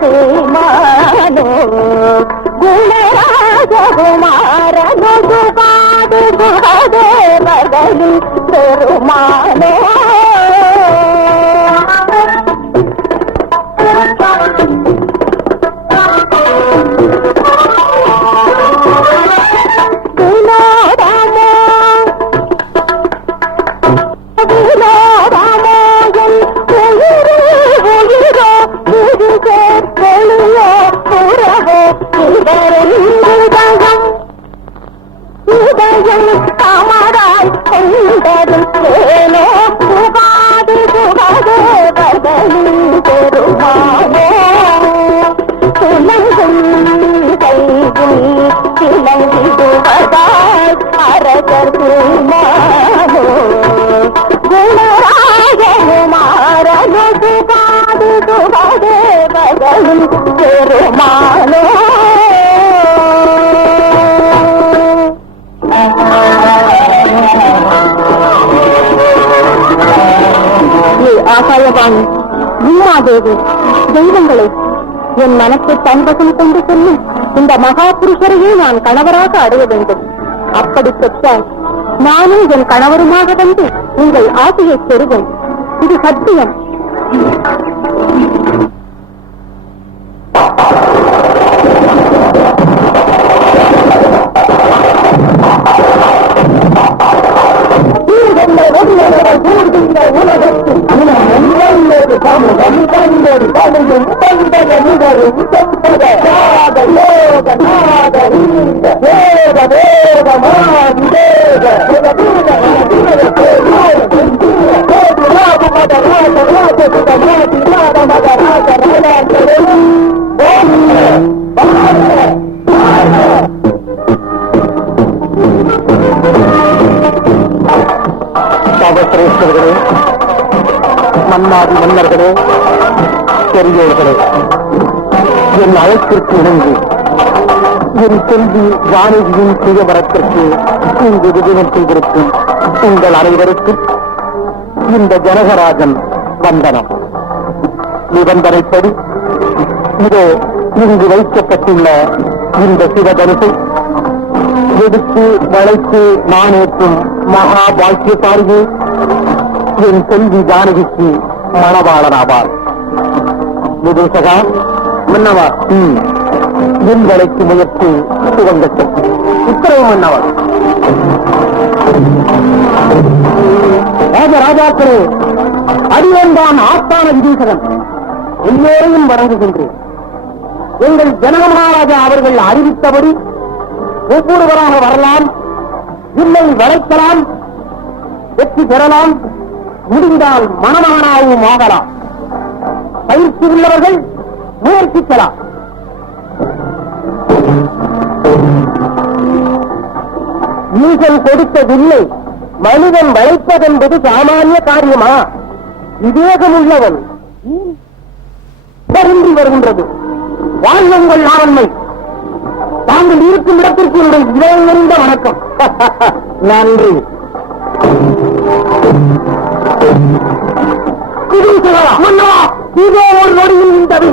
குமாரோ குணராஜகுமாரனு சுகாது சுகதேவர்களின் பெருமானோ காமராய் கொண்டதும் ஏனோ சுகாது சுகதேவர்களின் பெருமானோ துலங்கும் கையில் திலங்கிடுவதாய் அரசர் பெருமானோ குணராஜகுமாரனு சுகாது சுகதேவர்களின் பெருமானோ ஆகாயவாணி பூமாதேவி தெய்வங்களே, என் மனத்தை தன்பகம் கொண்டு செல்லும் இந்த மகா புருஷரையே நான் கணவராக அடைய வேண்டும். அப்படி பெற்றால் நானும் என் கணவருமாக வந்து உங்கள் ஆசையை பெறுவேன். இது சத்தியம். சர்வசிரேஷ்டர்களே, மன்னாதி மன்னர்களே, பெரியோர்களே, என் அழைப்பிற்கு இணங்கி என் செல்வி வானதியின் சுயவரத்திற்கு இங்கு விஜயம் செய்திருக்கும் உங்கள் அனைவருக்கும் இந்த ஜனகராஜன் வந்தனம். நிபந்தனைப்படி இதோ இங்கு வைக்கப்பட்டுள்ள இந்த சிவதனுசை எடுத்து வளைத்து நானேற்றும் மகா பாக்கியசாரியே என் செல்வி ஜானகிக்கு மணவாளனாவார். விதூசகா மன்னவா, என் வளைக்கு முயற்சி துவங்கட்டும். உத்தரவு மன்னவா. ராஜராஜாக்களே, அடியேன்தான் ஆஸ்தான விதூசகன். எல்லோரையும் வணங்குகின்றேன். எங்கள் ஜனக மகாராஜா அவர்கள் அறிவித்தபடி ஒவ்வொருவராக வரலாம், இல்லை வளைக்கலாம், வெற்றி பெறலாம், முடிந்தால் மணமகனாகவும் ஆகலாம். பயிற்சி உள்ளவர்கள் முயற்சிக்கலாம். ஈசன் கொடுத்ததில்லை, மனிதன் வளைப்பதென்பது சாமானிய காரியமா? விவேகம் உள்ளவன் பருந்தி வருகின்றது. வாழ்வங்கள் ஆண்மை. தாங்கள் இருக்கும் இடத்திற்கு என்னுடைய இறைந்த வணக்கம். நன்றி. இதோ ஒரு நொடியில் நின்றவை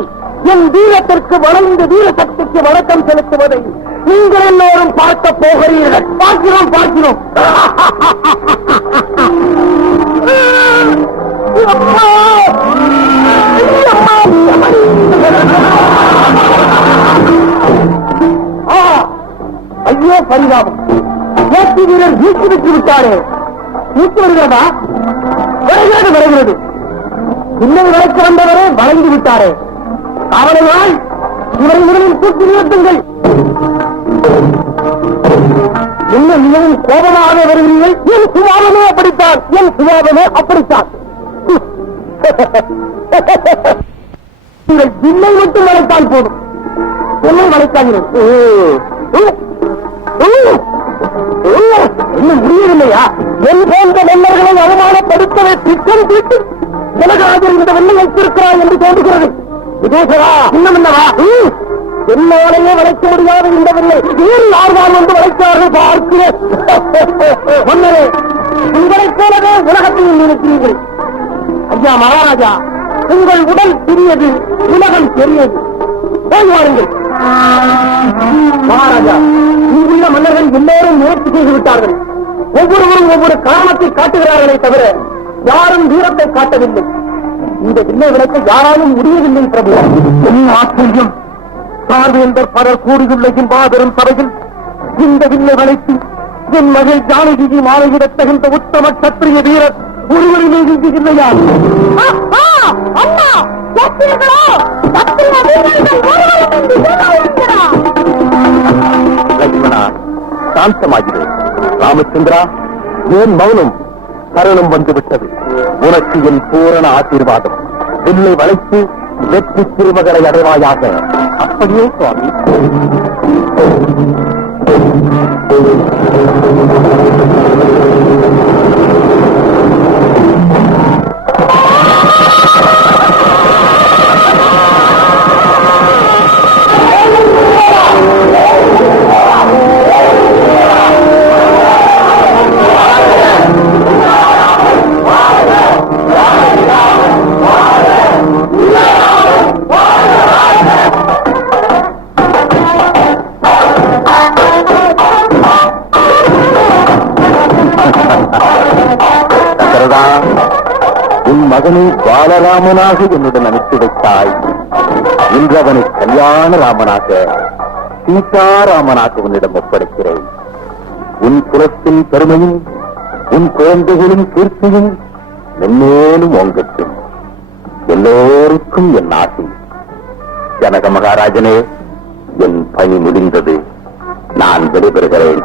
என் வீரத்திற்கு வளைந்து வீர சக்திக்கு வணக்கம் செலுத்துவதை நீங்கள் எல்லோரும் பார்க்க போகிறீர்கள். பார்க்கிறோம் பார்க்கிறோம். ஐயோ பரிதாபம், ஏற்றி வீரர் வீட்டு விட்டு விட்டாரே. வீட்டு வருகிறதா? வருகிறது வருகிறது. இன்னும் விலைக்கு வந்தவரே வளைந்து விட்டாரே. காவலனால் இவரை முதலில் தூக்கி நிறுத்துங்கள். இன்னும் மிகவும் கோபமாக வருகிறீர்கள். என் சுபாவமே அப்படித்தான், என் சுபாவமே அப்படித்தான். நீங்கள் ஜில்லை மட்டும் வளைத்தால் போதும், என்னை வளைக்காகிறேன். இன்னும் முடியவில்லையா? என் போன்ற மன்னர்களை அவமானப்படுத்தவே திட்டம் தீட்டு ஜனகராஜர் இந்த வெள்ளை வைத்திருக்கிறார் என்று தோன்றுகிறது. விதேசரா, இன்னும் என்னவா? என்னாலேயே வளைக்க முடியாத இந்த வெள்ளை வேறு யார்தான் வந்து வளைத்தார்கள் பார்க்கிறேன். மன்னரே, உங்களைப் போலவே உலகத்தையும் நினைக்கிறீர்கள். ஐயா மகாராஜா, உங்கள் உடல் சிறியது, உலகம் பெரியது. போய் வாருங்கள். மகாராஜா, இங்குள்ள மன்னர்கள் எல்லோரும் முயற்சி செய்து விட்டார்கள். ஒவ்வொருவரும் ஒவ்வொரு காரணத்தை காட்டுகிறார்களே தவிர யாரும் வீரத்தை காட்டவில்லை. இந்த வில்லை விளக்க யாராலும் முடியவில்லை பிரபு. என் ஆச்சரியம், பார்வேந்தர் பலர் கூடியுள்ள மாபெரும் சபையில் இந்த வில்லை வளைத்து என் மகள் ஜானகியை மாலையிடத் தகுந்த உத்தம சத்திரிய வீரர் ஒருவருமே இங்கு இல்லையா? லட்சுமணா, சாந்தமாகிறது. ராமச்சந்திரா, ஏன் மௌனம்? தருணம் வந்துவிட்டது. உனக்கு என் பூரண ஆசீர்வாதம். வில்லை வளைத்து வெற்றி திருமகளை அடைவாயாக. அப்படியே சுவாமி. உன் மகனை பாலராமனாக என்னுடன் அனுப்பி வைத்தாய். இன்று அவனை கல்யாண ராமனாக, சீதாராமனாக உன்னிடம் ஒப்படைக்கிறேன். உன் குலத்தின் பெருமையும் உன் குழந்தைகளின் கீர்த்தியும் மென்மேலும் ஓங்கட்டும். எல்லோருக்கும் என் ஆசை. ஜனக மகாராஜனே, என் பணி முடிந்தது. நான் விடைபெறுகிறேன்.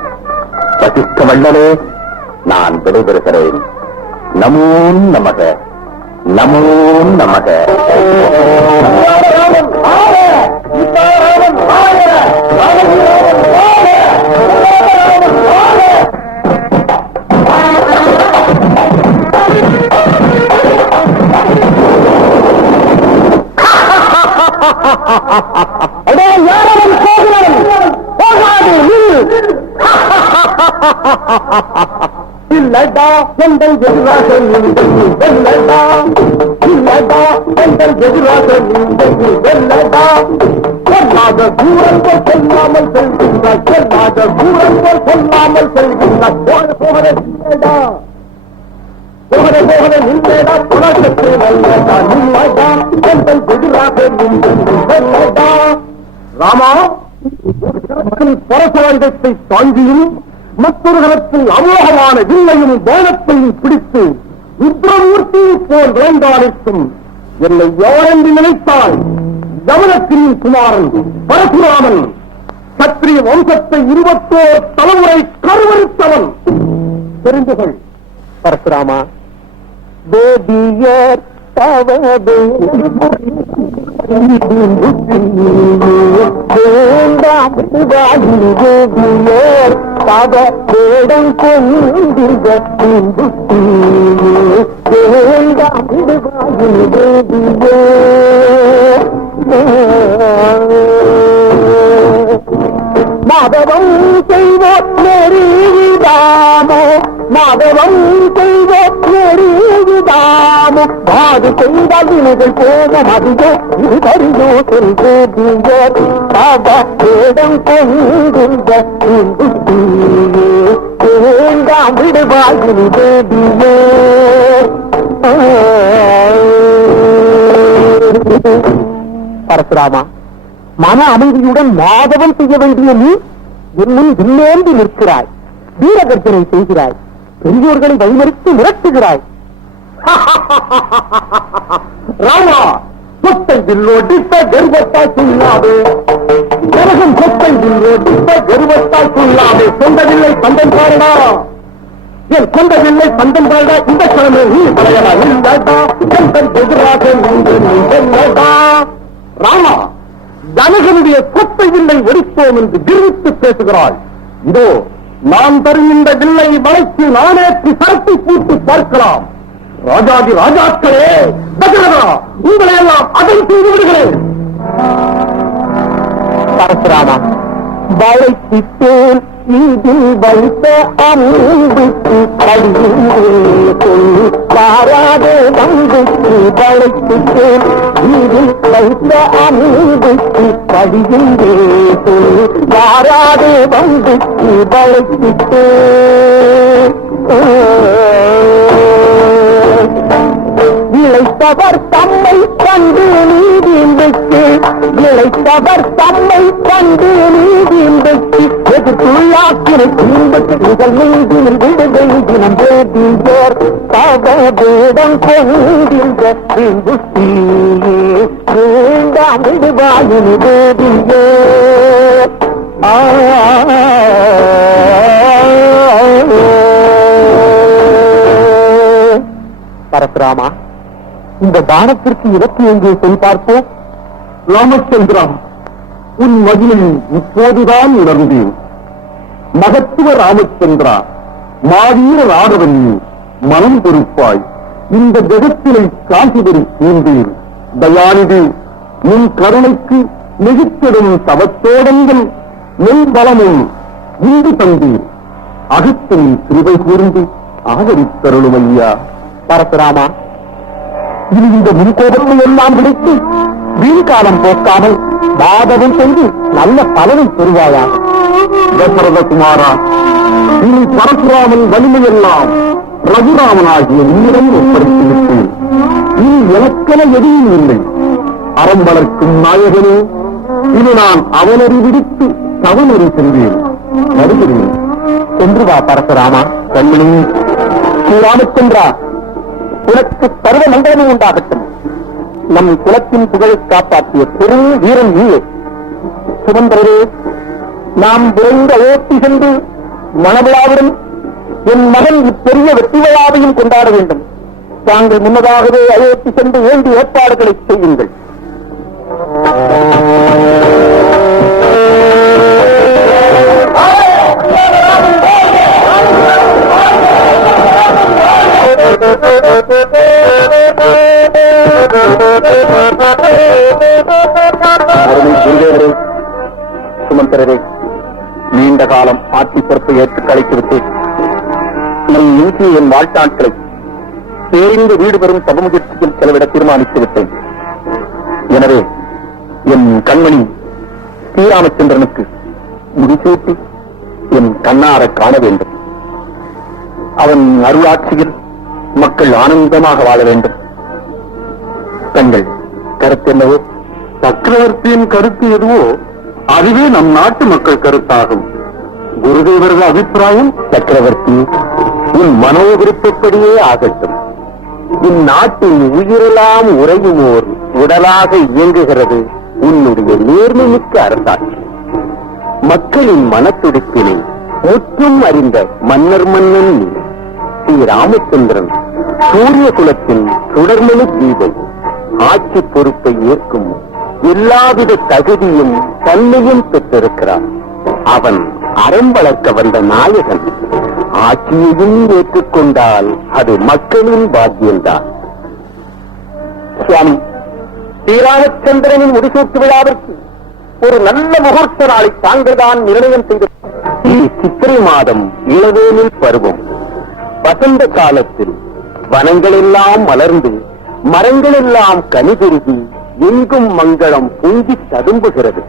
வசிஷ்ட வள்ளலே, நான் விடைபெறுகிறேன். நமோ நமக, நமோ நமக. இல்லடா எங்கள் எதிராசன் வெல்லடா, இல்லடா எங்கள் எதிராசன் வெல்லடா. சொல்லாத தூரங்கள் சொல்லாமல் செல்கின்றார், சொல்லாத தூரங்கள் சொல்லாமல் செல்கின்றார். போகல இல்லடா, போகல போகல இல்லடா, புலகத்து நல்லடா, இல்லடா எங்கள் எதிராசன் வெல்லடா. ராமா, பரசாயுதத்தை தாங்கியும் மற்றொரு கலத்தில் அமோகமான வில்லையும் வேணத்தையும் பிடித்து ருத்ரமூர்த்தியை போல் வேண்டாளிக்கும் என்னை யாரென்று நினைத்தால் யவனத்தின் குமாரன் பரசுராமன், சத்திரிய வம்சத்தை 21 தலைமுறை கருவறுத்தவன். தெரிந்துகள் பரசுராமா. வேதியர் தவது வேண்டாம் வேதியர் பத வேடம் கொண்டிருந்த வேண்டாம் வேதியர் மாதவம் செய்வோம் நெறிவிடாமோ, மாதவம் செய்வோம் நெறிவிடாமோ, பாது கொண்டால் வினைகள் போவோம் அதிகோ இது தரியோ செல்வேதியர் பாத வேடம் கொண்டிருந்த வேண்டாம் விடுவாய் வேதியே. பரசுராமா, மன அமைதியுடன் மாதவம் செய்ய வேண்டிய நீ இன்னும் விண்ணேந்தி நிற்கிறாய், வீரகர்ஜனை செய்கிறாய், பெரியோர்களை வழிமறித்து மிரட்டுகிறாய். ராமா, சொத்தை வில்லோடித்த கர்வத்தால் சொல்லாதே, பிறகும் சொத்தை வில்லோடித்த கர்வத்தால் சொல்லாதே. சொந்தவில்லை பந்தம் பாருடா, என் கொண்டவில்லை பந்தம் பாருடா. இந்த கிழமை நீ பழையடா இல்லடா, எதிராக நீண்டா. ராமா, ஜனகனுடைய சொத்தை வில்லை வெடிப்போம் என்று விரிவித்து பேசுகிறாள். இதோ நான் தரும் இந்த வில்லை வளைத்து நானேற்றி சரத்தை பூட்டு பார்க்கலாம். ராஜாதி ராஜாக்களே, தசரதா, உங்களை எல்லாம் அதை செய்து விடுகிறேன். பரசுராமா, வளைத்திட்டேன் இதில் வைத்த அன்புக்கு கழிந்தே வாராதே வந்துக்கு வளைத்துட்டேன். இதில் வைத்த அன்புக்கு கழிந்தே வாராதே வந்துக்கு வளைத்துட்டேன். இளைத்தவர் தம்மை கண்டு நீதிக்கு இளைத்தவர் தம்மை கண்டு நீதிக்கு எதிர்த்துள்ளாக்கினை தீம்பட்டு நிகழ் நீதியில் விடுதை தினம் வேதியோர் தவவேடம் கொண்டிருந்த புத்தியே வேண்டாம் விடுவாயின் வேதியோ. பரசுராமா, இந்த தானத்திற்கு இலக்கு எங்கே சென்று பார்ப்போம். ராமச்சந்திரா, உன் மகிழை இப்போதுதான் உணர்ந்தேன். மகத்துவ ராமச்சந்திரா, மாவீர ராடவன் நீ மனம் பொறுப்பாய் இந்த ஜெகத்தினை காசிதறி கூந்தேன். தயாநிதி, உன் கருணைக்கு மிகுத்திடும் தவத்தோடங்கள் மென்பலமும் இன்று தந்தேன். அகத்தின் கிருபை கூர்ந்து ஆதரித்தருளும் ஐயா. பரசுராமா, இனி இந்த முன்கோபத்தை எல்லாம் விடுத்து வீண்காலம் போக்காமல் வாதவம் செய்து நல்ல பலனை பெறுவாயாக. தசரதகுமாரா, இனி பரசுராமன் வலிமையெல்லாம் ரகுராமனாகிய உன்னிடம் ஒப்படைத்துவிட்டேன். இனி எனக்கென எதையும் இல்லை. அறம் வளர்க்கும் நாயகனே, இனி நான் அவனறி விடுத்து தவனறி சென்றேன். வருகிறேன். சென்று வா பரசுராமா. கண்மணி ஸ்ரீராமச்சந்திரா, உனக்கு சர்வ மண்டலமும் உண்டாகட்டும். நம் குலத்தின் புகழை காப்பாற்றிய பெரும் வீரன் நீயே. சுமந்திரரே, நாம் விரைந்து அயோத்தி சென்று மணவிழாவுடன் என் மகன் இப்பெரிய வெற்றி விழாவையும் கொண்டாட வேண்டும். தாங்கள் முன்னதாகவே அயோத்தி சென்று வேண்டிய ஏற்பாடுகளை செய்யுங்கள். சுமந்திரரே, நீண்ட காலம் ஆட்சி பொறுப்பை ஏற்று கழித்துவிட்டேன். நம் நீட்டிய என் வாழ்நாட்களை பேரிந்து வீடு பெறும் சபமுயற்சியில் செலவிட தீர்மானித்து விட்டேன். எனவே என் கண்மணி ஸ்ரீராமச்சந்திரனுக்கு முடிசூட்டி என் கண்ணார காண வேண்டும். அவன் அருளாட்சியில் மக்கள் ஆனந்தமாக வாழ வேண்டும். தங்கள் கருத்து என்னவோ? சக்கரவர்த்தியின் கருத்து எதுவோ அதுவே நம் நாட்டு மக்கள் கருத்தாகும். குருதேவரது அபிப்பிராயம்? சக்கரவர்த்தி, உன் மனோவிருப்பப்படியே ஆகட்டும். இந்நாட்டின் உயிரெல்லாம் உறையுமோர் உடலாக இயங்குகிறது உன்னுடைய நேர்மைமிக்க அரசாட்சி. மக்களின் மனத்துடிப்பினை முற்றும் அறிந்த மன்னர் மன்னன் நீ. ஸ்ரீ ராமச்சந்திரன் சூரிய குலத்தின் சுடர்மணி தீபை. ஆட்சி பொறுப்பை ஏற்கும் எல்லாவித தகுதியும் தன்மையும் பெற்றிருக்கிறான். அவன் அறம் வளர்க்க வந்த நாயகன். ஆட்சியையும் ஏற்றுக்கொண்டால் அது மக்களின் பாக்கியம்தான். சுவாமி, ஸ்ரீராமச்சந்திரனின் முடிசூட்டு விழாவிற்கு ஒரு நல்ல முகூர்த்த நாளை தாங்கள் தான் நிர்ணயம் செய்து. சித்திரை மாதம் இளவேனில் பருவம். வசந்த காலத்தில் வனங்கள் எல்லாம் மலர்ந்து மரங்கள் எல்லாம் கனிபெருகி எங்கும் மங்களம் பொங்கி ததும்புகிறது.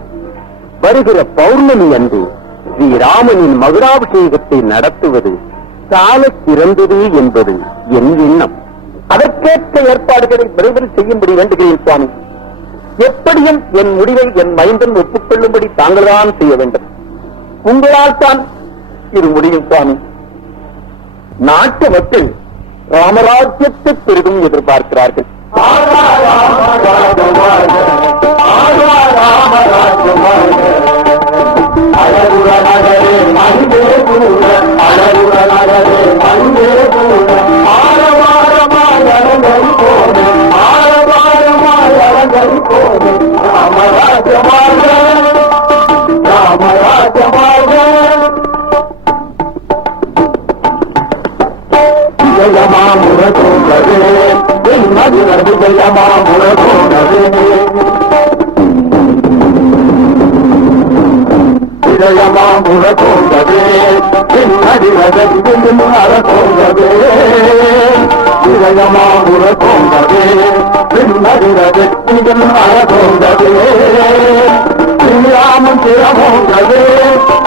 வருகிற பௌர்ணமி அன்று ஸ்ரீராமனின் மகுடாபிஷேகத்தை நடத்துவது சால சிறந்தது என்பது என் எண்ணம். அதற்கேற்ற ஏற்பாடுகளை விரைவில் செய்யும்படி வேண்டுகிறேன் சுவாமி. எப்படியும் என் முடிவை என் மைந்தன் ஒப்புக்கொள்ளும்படி தாங்கள்தான் செய்ய வேண்டும். உங்களால் தான் இது முடியும் சுவாமி. நாட்டு மக்கள் ராமராஜ்யத்தை பெரிதும் எதிர்பார்க்கிறார்கள். விஜயமா இதயமாமுற போங்கவே பின்னடிவதற்கும் அறப்போங்கவே இதயமாமுற போங்கவே பின்னடிவதற்கும் அறப்போங்கவே ஸ்ரீராமன் திறமோங்கவே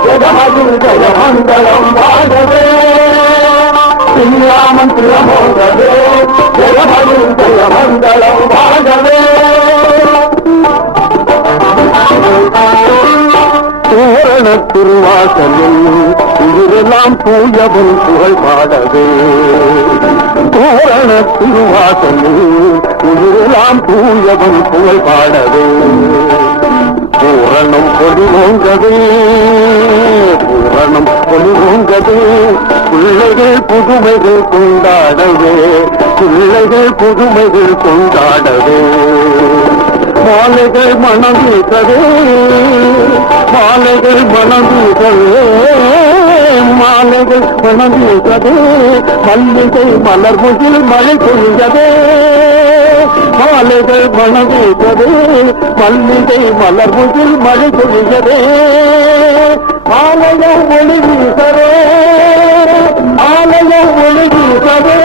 ஜெகமதில் ஜெயமண்டலம் வாழவே ஸ்ரீராமன் திறமோங்கவே ஜெகமதில் ஜெயமண்டலம் வாழவே தோரண திருவாசலில் உயிரெல்லாம் தூயவன் புகழ் பாடவே தோரண திருவாசலில் உயிரெல்லாம் தூயவன் புகழ் பாடவே பூரணம் பொலிவோங்கவே பூரணம் பொலிவோங்கவே பிள்ளைகள் புதுமைகள் கொண்டாடவே பிள்ளைகள் புதுமைகள் கொண்டாடவே மாலைகள் மனம் வீசவே மாலைகள் மனம் வீசவே மாலைகள் மனம் வீசவே மல்லிகை மலர் முகில் மழை பொழியவே மாலைகள் மனம் வீசவே மல்லிகை மலர் முகில் மழை பொழியவே ஆலயம் ஒளி வீசவே ஆலயம் ஒளி வீசவே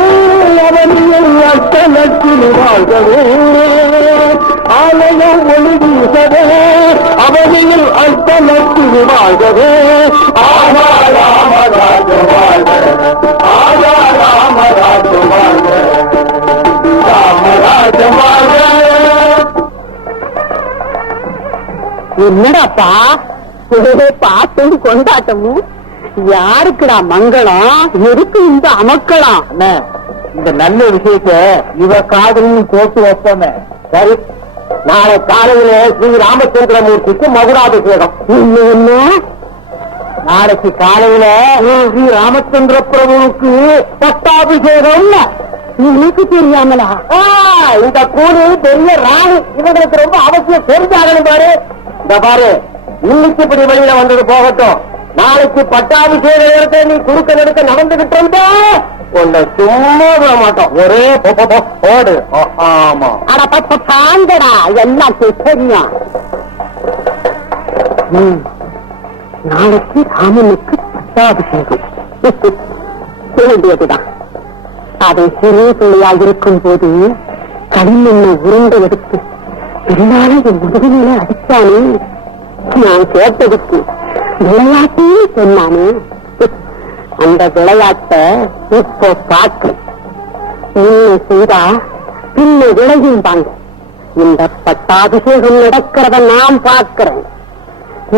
அவனியை அஷ்டலட்சுமி வாழ்கவே ஆலயம் ஒளி வீசவே அவனியில் அஷ்டலட்சுமி வாழ்கவே ஆமா ராமராஜ வாழ்க ஆயா ராமராஜ வாழ்க ராமராஜ வாழ்க. என்னடாப்பா பாட்டும் கொண்டாட்டமும் யாருக்குடா மங்களம் எதுக்கு இந்த அமக்கலாம் இந்த நல்ல விஷயத்த இவ காதலும் போட்டு வைப்போமே சரி நாளை காலையில ஸ்ரீ ராமச்சந்திரமூர்த்திக்கு மகுடாபிஷேகம் என்ன நாளைக்கு காலையில ஸ்ரீ ராமச்சந்திர பிரபுவுக்கு பட்டாபிஷேகம் உங்களுக்கு தெரியாமலா இந்த கூலி பெரிய ராணி இவங்களுக்கு ரொம்ப அவசியம் தெரிஞ்சாகணும் பாரு இந்த பாரு இன்னைக்கு இப்படி வெளியில வந்தது போகட்டும் நாளைக்கு பட்டாபிஷேக நேரத்தை நீ குறுக்க நடுக்க நடந்துகிட்டு இருந்தா உன்னை சும்மா விட மாட்டோம் ஒரே ஓடு ஆமா அடப்பா எல்லாம் தெரியும் நாளைக்கு ராமனுக்கு பட்டாபிஷேகம் வேண்டியதுதான் அதை சிறு பிள்ளையாக இருக்கும் போது கடிமண்ணை உருண்டை எடுத்து பெருமாளை என் முதுகில அடித்தானே நான் கேட்டதுக்கு விளையாட்டே சொன்னானே அந்த விளையாட்டை இப்போ பார்க்கிறேன் முன்ன செய்தா பின்ன விளையும் வாங்க இந்த பட்டாபிஷேகம் நடக்கிறத நான் பார்க்கிறேன்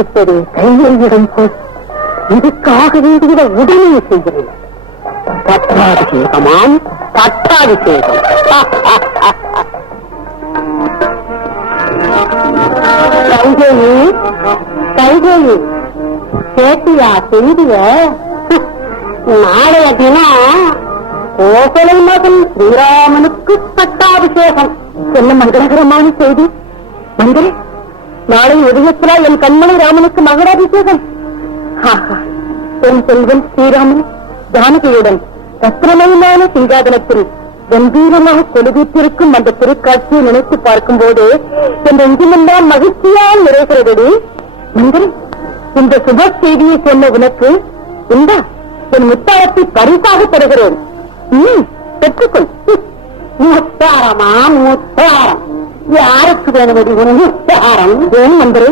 இப்படி கையெழுதிடம் போய் இதுக்காக வேண்டியத உடனே செய்கிறேன் பட்டாபிஷேகமாம் பட்டாபிஷேகம் கைகேயி கேட்டியா செய்திய நாளைய தினம் கோசலை மகன் ஸ்ரீராமனுக்கு பட்டாபிஷேகம் என்ன மங்களகரமான செய்தி மந்திரி நாளை உதயத்திலா என் கண்மணி ராமனுக்கு மகடாபிஷேகம் என் செல்வன் ஸ்ரீராமன் ஜானகியுடன் ரத்னமயமான சிங்காதனத்தில் கம்பீரமாக கொலுவீற்றிருக்கும் அந்த திருக்காட்சியை நினைத்து பார்க்கும் போது என் நெஞ்சமெல்லாம் மகிழ்ச்சியால் நிறைகிறது மந்திரி இந்த சுப செய்தியை சொன்ன உனக்கு இந்த என் முத்தாரத்தை பரிசாக தருகிறேன் பெற்றுக்கொள் முத்தாரமா முத்தாரம் யாருக்கு வேணுமதி உன் முத்தாரம் ஏன் மந்திரி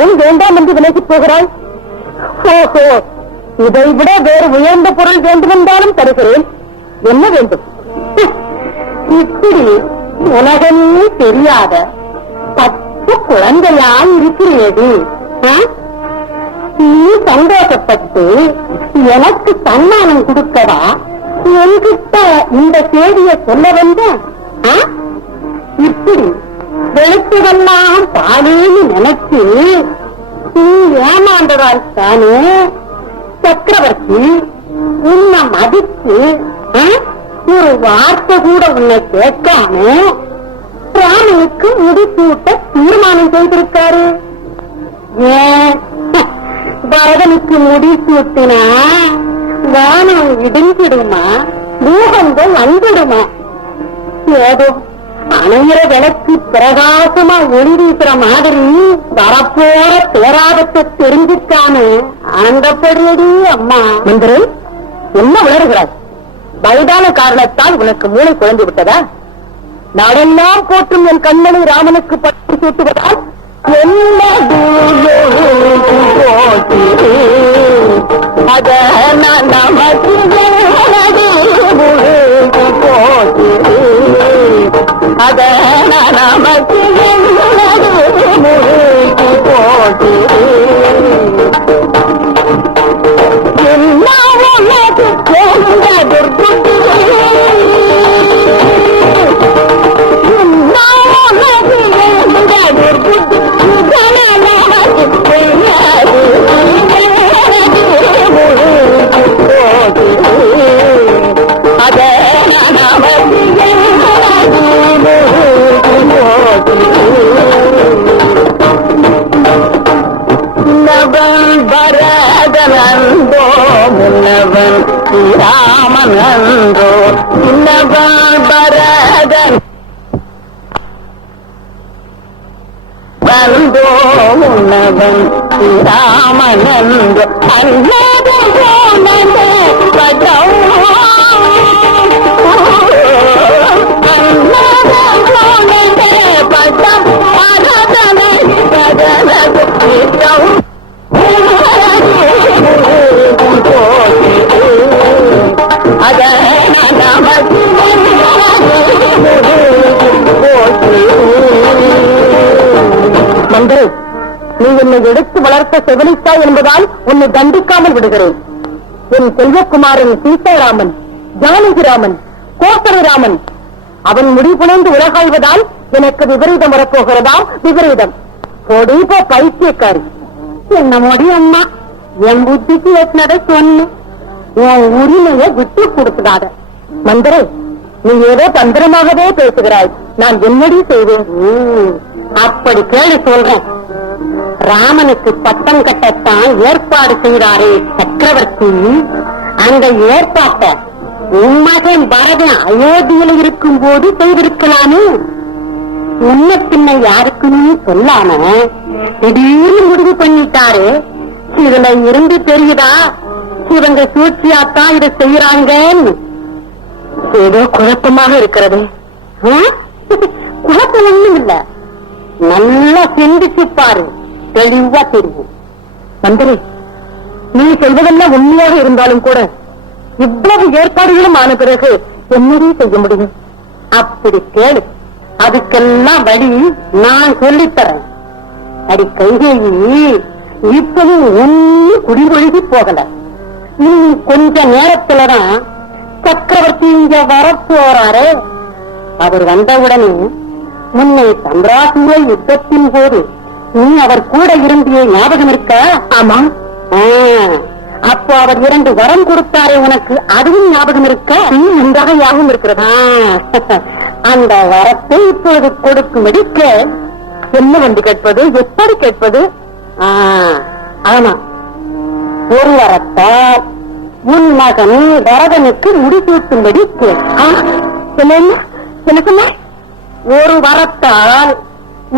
ஏன் வேண்டாம் என்று விலகிப் போகிறாய் ஓஹோ இதை விட வேறு உயர்ந்த பொருள் வேண்டுமென்றாலும் தருகிறேன் என்ன வேண்டும் இப்படி உலகமே தெரியாத 10 குழந்தையால் இருக்கிறது நீ சந்தோஷப்பட்டு எனக்கு சன்மானம் கொடுக்கவா என்கிட்ட இந்த செய்தியை சொல்ல வந்த இப்படி வெளுத்ததெல்லாம் பாலேன்னு நினைச்சு நீ ஏமாந்ததால் தானே சக்கரவர்த்தி உன்னை மதிச்சு ஒரு வார்த்தை கூட உன்னை கேட்காம ராமனுக்கு முடிசூட்ட தீர்மானம் செய்திருக்காரு. ஏன் பரதனுக்கு முடிசூட்டினா வானம் இடிஞ்சிடுமா பூகம்பம் வந்துடுமா? ஏதோ அணையிற விளக்கு பிரகாசமா ஒளி வீசுற மாதிரி வரப்போற பேராபத்தை தெரிஞ்சுக்காம ஆனந்தப்படுவடி அம்மா. மந்திரி, என்ன உணர்கிறாய்? வயதான காரணத்தால் உனக்கு மூளை குழந்து விட்டதா? நாடெல்லாம் போற்றும் என் கண்மணி ராமனுக்கு பட்டு சூட்டுவதால் என்ன அத நமக்கு அத நமக்கு போட்டு பரதனந்தோ முன்னவன் ராமனந்தோ முன்னவன் பரதன் வந்தோ முன்னவன் ராமனந்தோ அல்லது போனதே பதம் போனதே பதம் பரதனை பரதனது பிதம் மந்திரி, நீ என்னை எடுத்து வளர்த்த செவிலித்தாய் என்பதால் உன்னை தண்டிக்காமல் விடுகிறேன். என் செல்வக்குமாரன் சீதாராமன், ஜானகிராமன், கோசலராமன் அவன் முடிபுனைந்து உலகாய்வதால் எனக்கு விபரீதம் வரப்போகிறதா? விபரீதம் போடி போ பைத்தியக்காரி. என்ன மோடி அம்மா, என் புத்திக்கு ஏற்றினதை சொன்ன உன் உரிமையை விட்டு கொடுத்துடாத. மந்திரி, நீ ஏதோ தந்திரமாகவே பேசுகிறாய். நான் என்னடி செய்வேன்? அப்படி கேள்வி சொல்றேன். ராமனுக்கு பட்டம் கட்டத்தான் ஏற்பாடு செய்தாரே சக்கரவர்த்தி. அந்த ஏற்பாட்டை உன் மகன் பரதன் அயோத்தியில இருக்கும் போது செய்திருக்கலாமே. உன்ன பின்ன யாருக்குன்னு சொல்லாம திடீர்னு முடிவு பண்ணிட்டாரு. இதுல இருந்து தெரியுதா இவங்க சூழ்ச்சியாத்தான் இதை செய்யறாங்கன்னு? ஏதோ குழப்பமாக இருக்கிறது. குழப்பம் ஒண்ணும் இல்ல, நல்லா சிந்திச்சு பாரு, தெளிவா தெரியும். மந்திரி, நீ சொல்வதெல்லாம் உண்மையாக இருந்தாலும் கூட இவ்வளவு ஏற்பாடுகளும் ஆன பிறகு என்னடி செய்ய முடியும்? அப்படி கேளு, அதுக்கெல்லாம் வழி நான் சொல்லித்தரேன். அடி கைகேயி, இப்பவும் ஒண்ணு குடிமொழிகி போகல. இன்னும் கொஞ்ச நேரத்துலதான் சக்கரவர்த்தி இங்க வரப்போறாரு. அவர் வந்தவுடனே முன்னை சந்திராசூர யுத்தத்தின் போது நீ அவர் கூட இருந்திய ஞாபகம் இருக்கா? ஆமா. அப்போ அவர் 2 வரம் கொடுத்தாரே உனக்கு, அதுவும் ஞாபகம் இருக்கா? நன்றாக ஞாபகம் இருக்கிறதா? அந்த வரத்தை இப்போது கொடுக்கும்படி என்ன வந்து கேட்பது, எப்படி கேட்பது? ஆமா, ஒரு வரத்தால் உன் மகன் பரதனுக்கு முடிசூட்டும்படி என்ன சொன்ன? ஒரு வரத்தால்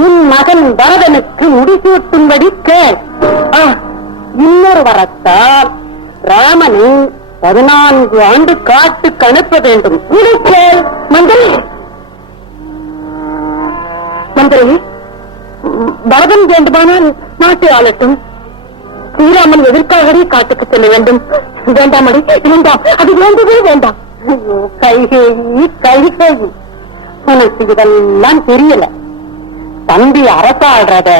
உன் மகன் பரதனுக்கு முடிசூட்டும்படி கேள். இன்னொரு வரத்தால் ராமனை 14 ஆண்டு காட்டுக்கு அனுப்ப வேண்டும். கேள் மந்திரி. மந்திரி, பரதன் வேண்டுமானால் நாட்டை ஆளட்டும். ஸ்ரீராமன் எதற்காகவே காட்டுக்கு செல்ல வேண்டும்? வேண்டாமடி, வேண்டாம், அது வேண்டவே வேண்டாம். கைகேயி, கைகேயி, உனக்கு இதெல்லாம் தெரியல. தம்பி அரசாடுறத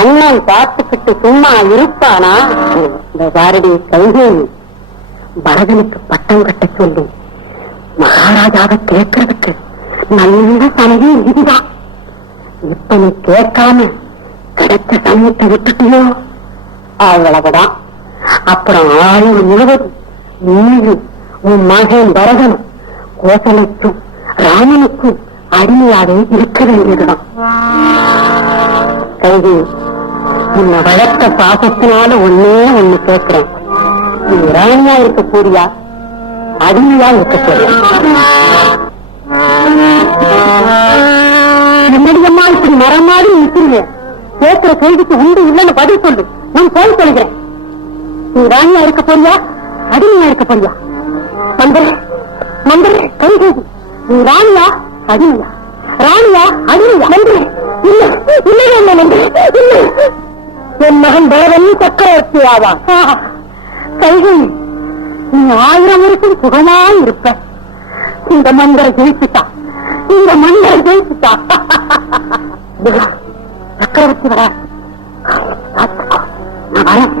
அண்ணன் பார்த்துக்கிட்டு சும்மா இருப்பானா? இந்த பாரதி கைகேயி, பரதனுக்கு பட்டம் கட்ட சொல்லி மகாராஜாவை கேட்கறதுக்கு நல்ல சமயம் இதுதான். இப்ப நீ கேட்காம கிடைச்ச சமயத்தை விட்டுட்டியோ அவ்வளவுதான். அப்புறம் ஆயுள் முழுவதும் நீயும் உன் மகன் பரதனும் கோசலைக்கும் ராமனுக்கும் அடிமையாவே இருக்க வேண்டியதுதான். கைதி, உன்னை வளர்த்த பாசத்தினால ஒண்ணு கேட்கிறேன். நீ ராணியா இருக்க போறியா, அடிமையா இருக்க போறியா? என்னடியம்மா இப்படி மரமாடி நிற்கிறீங்க? கேட்கிற கேள்விக்கு உண்டு இல்லைன்னு பதில் சொல்லு. நான் போய் சொல்கிறேன். நீ ராணியா இருக்க போறியா அடிமையா இருக்க போறியா? மந்திரே மந்திரே கைகேயி, நீ ராணியா அடிமையா? ராணியா அடிமையா? மந்திரே இல்ல இல்லை இல்லை மந்திரே இல்லை. என் மகன் பரவன் சக்கரவர்த்தி ஆவான். கைகேயி, நீ 1000 வருஷம் சுகமாய் இருப்ப. இந்த மந்திர ஜெயிச்சுட்டா, இந்த மந்திர ஜெயிச்சுட்டா. சக்கரவர்த்தி வரா, நான் வரேன்.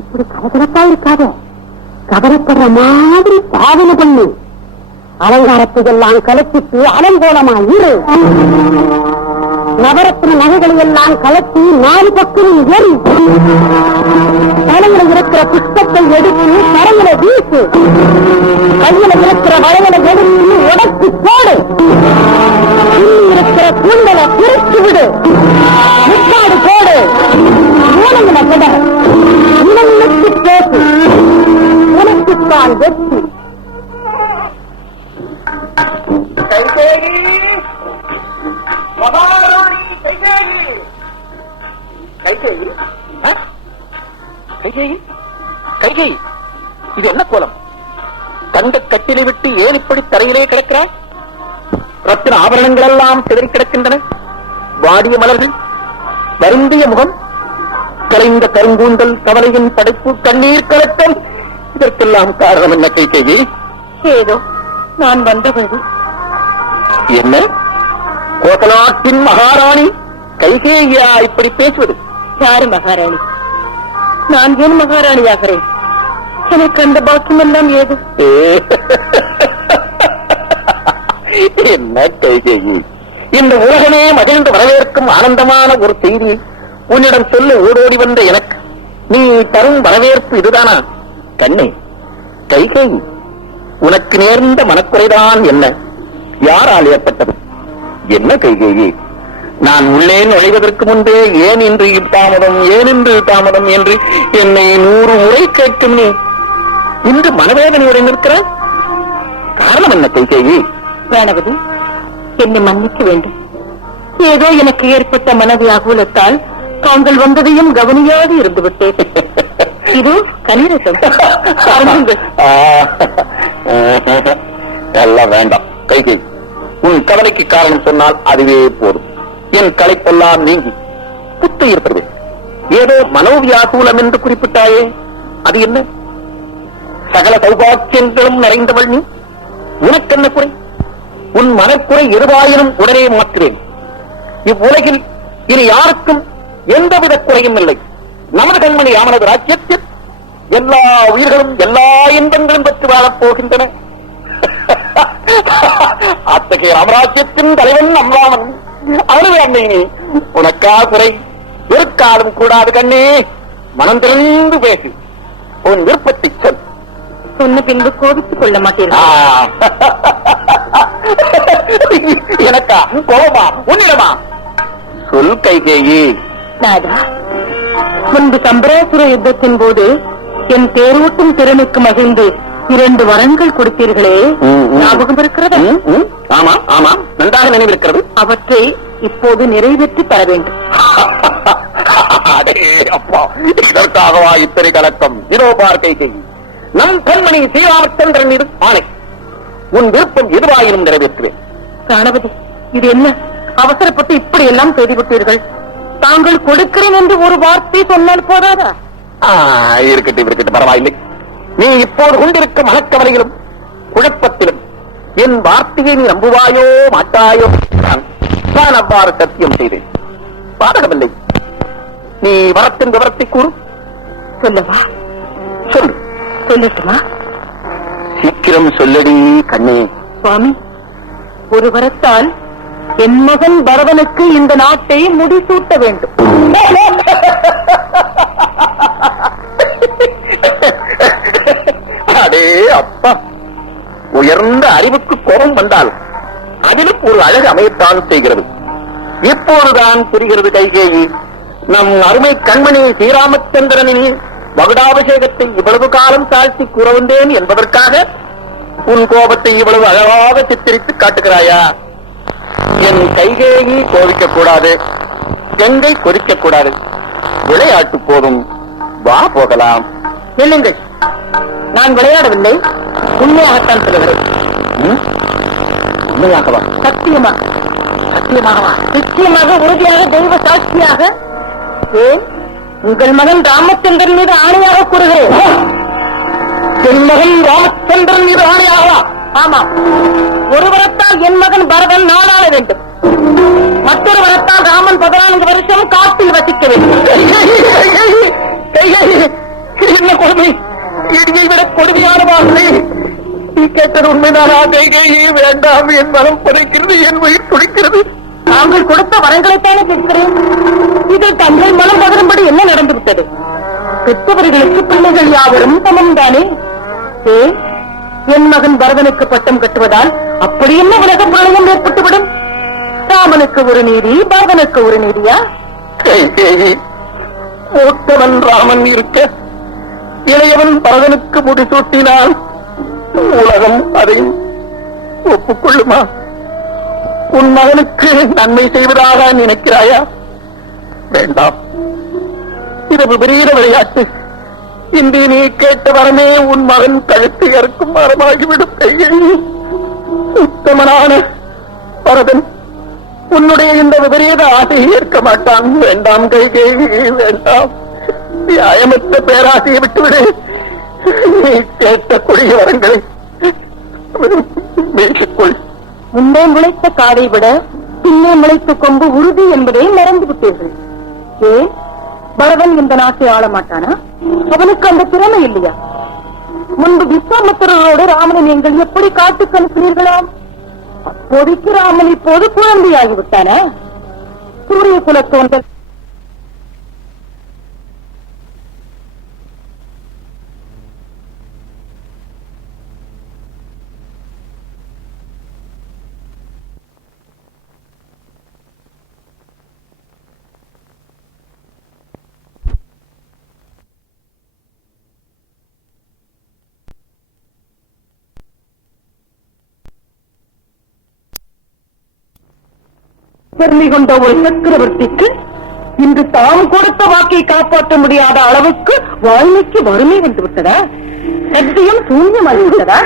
இப்படி கவலைப்பா இருக்காத, கவலைப்படுற மாதிரி சாதனை பண்ணு. அலங்காரத்தை எல்லாம் கலப்பிட்டு அலங்கோலமா இரு. நவரத்தின நகைகளை எல்லாம் கலத்தி 4 பக்கம் எரி. தலையில இருக்கிற புஷ்பத்தை எடுத்து கரையில வீசு. கையில இருக்கிற வளையலை எடுத்து உடச்சு போடு. இருக்கிற கூண்டலை பிரித்து விடு. முக்காடு போடு. மூலங்களை விட இனங்களுக்கு பேசு. உனக்குத்தான் வெற்றி. கைகேயி, இது என்ன கோலம்? தங்க கட்டிலை விட்டு ஏன் இப்படி தரையிலே கிடக்கிறாய்? ரத்தின ஆபரணங்கள் எல்லாம் சிதறி கிடக்கின்றன. வாடிய மலர்கள், வருந்திய முகம், கலைந்த கருங்கூந்தல், கவலையின் படைப்பு, கண்ணீர் கலத்தல், இதற்கெல்லாம் காரணம் என்ன கைகேயி? ஏதோ நான் வந்தபோது. என்ன கோசலாட்டின் மகாராணி கைகேயா இப்படி பேசுவது? யாரு மகாராணி? நான் ஏன் மகாராணியாகிறேன்? எனக்கு அந்த பாக்கியம் எல்லாம் ஏது? என்ன கைகேயி, இந்த உலகமே மகிழ்ந்து வரவேற்கும் ஆனந்தமான ஒரு செய்தி உன்னிடம் சொல்ல ஓடோடி வந்த எனக்கு நீ தரும் வரவேற்பு இதுதானா? கண்ணே கைகேயி, உனக்கு நேர்ந்த மனக்குறைதான் என்ன? யாரால் ஏற்பட்டது? என்ன கைகேயி, நான் உள்ளே நுழைவதற்கு முன்பே ஏன் இன்று தாமதம், ஏன் இன்று தாமதம் என்று என்னை 100 முறை கேட்கும் நீ இன்று மனவேதனையுடன் இருக்கிற காரணம் என்ன கைகேயி? வேணவதி, என்னை மன்னிக்க வேண்டும். ஏதோ எனக்கு ஏற்பட்ட மனவியாகுலத்தால் தாங்கள் வந்ததையும் கவனியாது இருந்து விட்டேன். இது கலிரசம். எல்லாம் வேண்டாம் கைகேயி, உன் கவலைக்கு காரணம் சொன்னால் அதுவே போதும். என் களைப்பெல்லாம் நீங்கி புத்து இருப்பது. ஏதோ மனோவியாகுலம் என்று குறிப்பிட்டாயே, அது என்ன? சகல சௌபாக்கியங்களும் நிறைந்தவள் நீ, உனக்கென்ன குறை? உன் மனக்குறை எதுவாயினும் உடனே மாற்றுவேன். இவ்வுலகில் இனி யாருக்கும் எந்தவித குறையும் இல்லை. நமது கண்மணி ராமனது ராஜ்யத்தில் எல்லா உயிர்களும் எல்லா இன்பங்களும் பெற்று வாழப் போகின்றன. அத்தகைய ராமராஜ்யத்தின் தலைவன் நம் ராமன். அவனது அன்னை நீ, உனக்கா குறை? இருக்காலும் கூடாது கண்ணே. மனம் திறந்து பேசு, உன் விருப்பத்தை சொல். சொன்ன பின்பு கோபித்துக் கொள்ள மாட்டேன். எனக்கா கோபமா? உன்னிடமா? சொல் கைகேயி. நாதா, முன்பு சம்பராசுர யுத்தத்தின் போது என் தேரோட்டும் திறனுக்கு மகிழ்ந்து 2 வரங்கள் கொடுத்தீர்களே, ஞாபகம் இருக்கிறதா? ஆமா ஆமா, நன்றாக நினைவிருக்கிறது. அவற்றை இப்போது நிறைவேற்றி தர வேண்டும். அப்பா, இதற்காகவா இத்தனை கலக்கம்? இதோ பார் கைகேயி, நம் கண்மணி ஸ்ரீராமச்சந்திரன் மீது ஆணை, உன் விருப்பம் எதுவாயினும் நிறைவேற்றுவேன். கணபதி, இது என்ன அவசரப்பட்டு இப்படி எல்லாம் செய்துவிட்டீர்கள்? தாங்கள் கொடுக்கிறேன் என்று ஒரு வார்த்தை சொன்னால் போதாதா? இருக்கட்டும் இருக்கட்டும், பரவாயில்லை. நீ இப்போது கொண்டிருக்கும் மனக்கவலையிலும் குழப்பத்திலும் என் வார்த்தையை நீ நம்புவாயோ மாட்டாயோ? நான் அவ்வாறு சத்தியம் செய்தேன், பாதகமில்லை. நீ வரத்தின் விவரத்தை கூறு. சொல்லவா? சொல்லு. சொல்லட்டுமா? சீக்கிரம் சொல்லடி கண்ணே. சுவாமி, ஒரு வரத்தால் என் மகன் பரதனுக்கு இந்த நாட்டை முடிசூட்ட வேண்டும். அடே அப்பா, உயர்ந்த அறிவுக்கு கோபம் வந்தால் அதிலும் ஒரு அழகு அமையத்தான் செய்கிறது. இப்போதுதான் புரிகிறது கைகேயி, நம் அருமை கண்மணி ஸ்ரீராமச்சந்திரனின் மகுடாபிஷேகத்தை இவ்வளவு காலம் தாழ்த்தி கூற வந்தேன் என்பதற்காக உன் கோபத்தை இவ்வளவு அழகாக சித்தரித்து காட்டுகிறாயா? என் கைகேயி கோபிக்க கூடாது, கங்கை கொதிக்க கூடாது. விளையாட்டு போதும், வா போகலாம். இல்லைங்கள், நான் விளையாடவில்லை, உண்மையாகத்தான் சொல்லுகிறேன். உண்மையாகவா? சத்தியமா? சத்தியமாகவா? நிச்சயமாக, உறுதியாக, தெய்வ சாட்சியாக. ஏன், உங்கள் மகன் ராமச்சந்திரன் மீது ஆணையாக கூறுகிறேன். என் மகன் ராமச்சந்திரன் மீது ஆணையாகவா? ஆமாம். ஒரு வரத்தால் என் மகன் பரதன் நாளாள வேண்டும், மற்றொரு வரத்தால் ராமன் 14 வருஷம் காட்டில் வசிக்க வேண்டும். என்ன கொடுமை! இடியை விட கொடுமையான வார்த்தை. நீ கேட்டது உண்மைதானா? கைகேயி வேண்டாம், என் மனம் புதைக்கிறது, என் உயிர் துடிக்கிறது. தாங்கள் கொடுத்த வரங்களைத்தானே கேட்கிறேன். இதில் தங்கள் மனம் பகரும்படி என்ன நடந்து விட்டது? பெற்றவர்களுக்கு பிள்ளைகள் யாவரும் சமம் தானே. ஏன், என் மகன் பரதனுக்கு பட்டம் கட்டுவதால் அப்படி என்ன உலக பிரளயம் ஏற்பட்டுவிடும்? ராமனுக்கு ஒரு நீதி, பரதனுக்கு ஒரு நீதியா? கைகேயி, மூத்தவன் ராமன் இருக்க இளையவன் பரதனுக்கு முடிசூட்டினால் உலகம் அதை ஒப்புக்கொள்ளுமா? உன் மகனுக்கு நன்மை செய்வதாக நினைக்கிறாயா? வேண்டாம், இது விபரீத விளையாட்டு. இன்று நீ கேட்ட வரமே உன் மகன் கழுத்து இறக்கும் மரமாகிவிடும். கைகேயி, உத்தமனான பரதன் உன்னுடைய இந்த விபரீத ஆசையை ஏற்க மாட்டான். வேண்டாம் கைகேயி, வேண்டாம். நியாயமற்ற பேராசையை விட்டுவிடு. நீ கேட்ட கொடிய வரங்களை பேசிக்கொள். முன்னே முளைத்த காடை விட பின்னே முளைத்த கொம்பு உறுதி என்பதை மறந்து விட்டீர்கள். ஏன், பரதன் இந்த நாட்டை ஆள மாட்டானா? அவனுக்கு அந்த திறமை இல்லையா? முன்பு விஸ்வாமித்திரரோடு ராமனை நீங்கள் எப்படி காட்டுக்கு அனுப்பினீர்களாம்? அப்போதைக்கு ராமன் இப்போது குழந்தையாகிவிட்டானா? சூரிய குலத்தோன்றல் பெருமை கொண்ட ஒரு சக்கரவர்த்திக்கு இன்று தாம் கொடுத்த வாக்கை காப்பாற்ற முடியாத அளவுக்கு வாழ்க்கைக்கு வறுமை வந்து விட்டதா? சத்தியம் சூன்யமாகிவிட்டதா?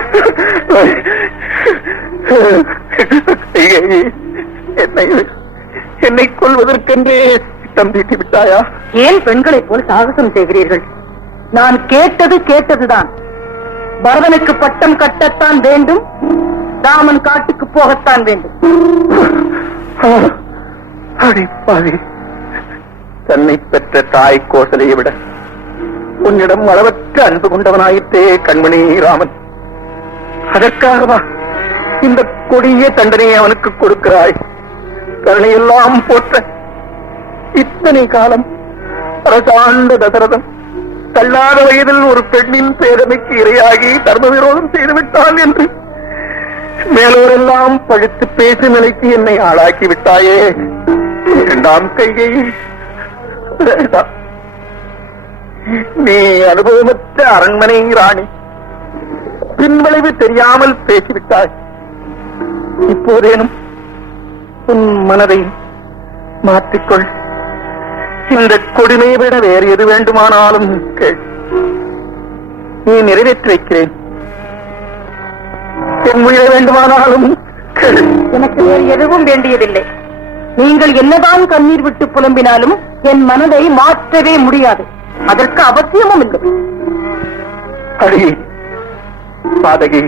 என்னை கொள்வதற்கென்றே திட்டம் தீட்டி விட்டாயா? ஏன் பெண்களைப் போல் சாகசம் செய்கிறீர்கள்? நான் கேட்டதுதான். பரதனுக்கு பட்டம் கட்டத்தான் வேண்டும், ராமன் காட்டுக்கு போகத்தான் வேண்டும். அடிப்பாவி, தன்னை பெற்ற தாய் கோசலையை விட உன்னிடம் அளவற்ற அன்பு கொண்டவனாயிற்றே கண்மணி ராமன். அதற்காகவா இந்த கொடிய தண்டனையை அவனுக்கு கொடுக்கிறாய்? கருணையெல்லாம் போற்ற இத்தனை காலம் அரசாண்ட தசரதன் தள்ளாத வயதில் ஒரு பெண்ணின் பேதமைக்கு இரையாகி தர்ம விரோதம் செய்துவிட்டான் என்று மேலோரெல்லாம் பழுத்து பேசும் நிலைக்கு என்னை ஆளாக்கி விட்டாயே. வேண்டாம் கைகேயி, வேண்டாம். நீ அனுபவமற்ற அரண்மனை ராணி, பின்விளைவு தெரியாமல் பேசிவிட்டாய். இப்போதேனும் உன் மனதை மாற்றிக்கொள். இந்த கொடுமையை விட வேறு எது வேண்டுமானாலும் கேள், நீ நிறைவேற்றி வைக்கிறேன். என் உயிரை வேண்டுமானாலும் கேள். எனக்கு வேறு எதுவும் வேண்டியதில்லை. நீங்கள் என்னதான் கண்ணீர் விட்டு புலம்பினாலும் என் மனதை மாற்றவே முடியாது. அதற்கு அவசியமும் இல்லை. அடி பாதகி,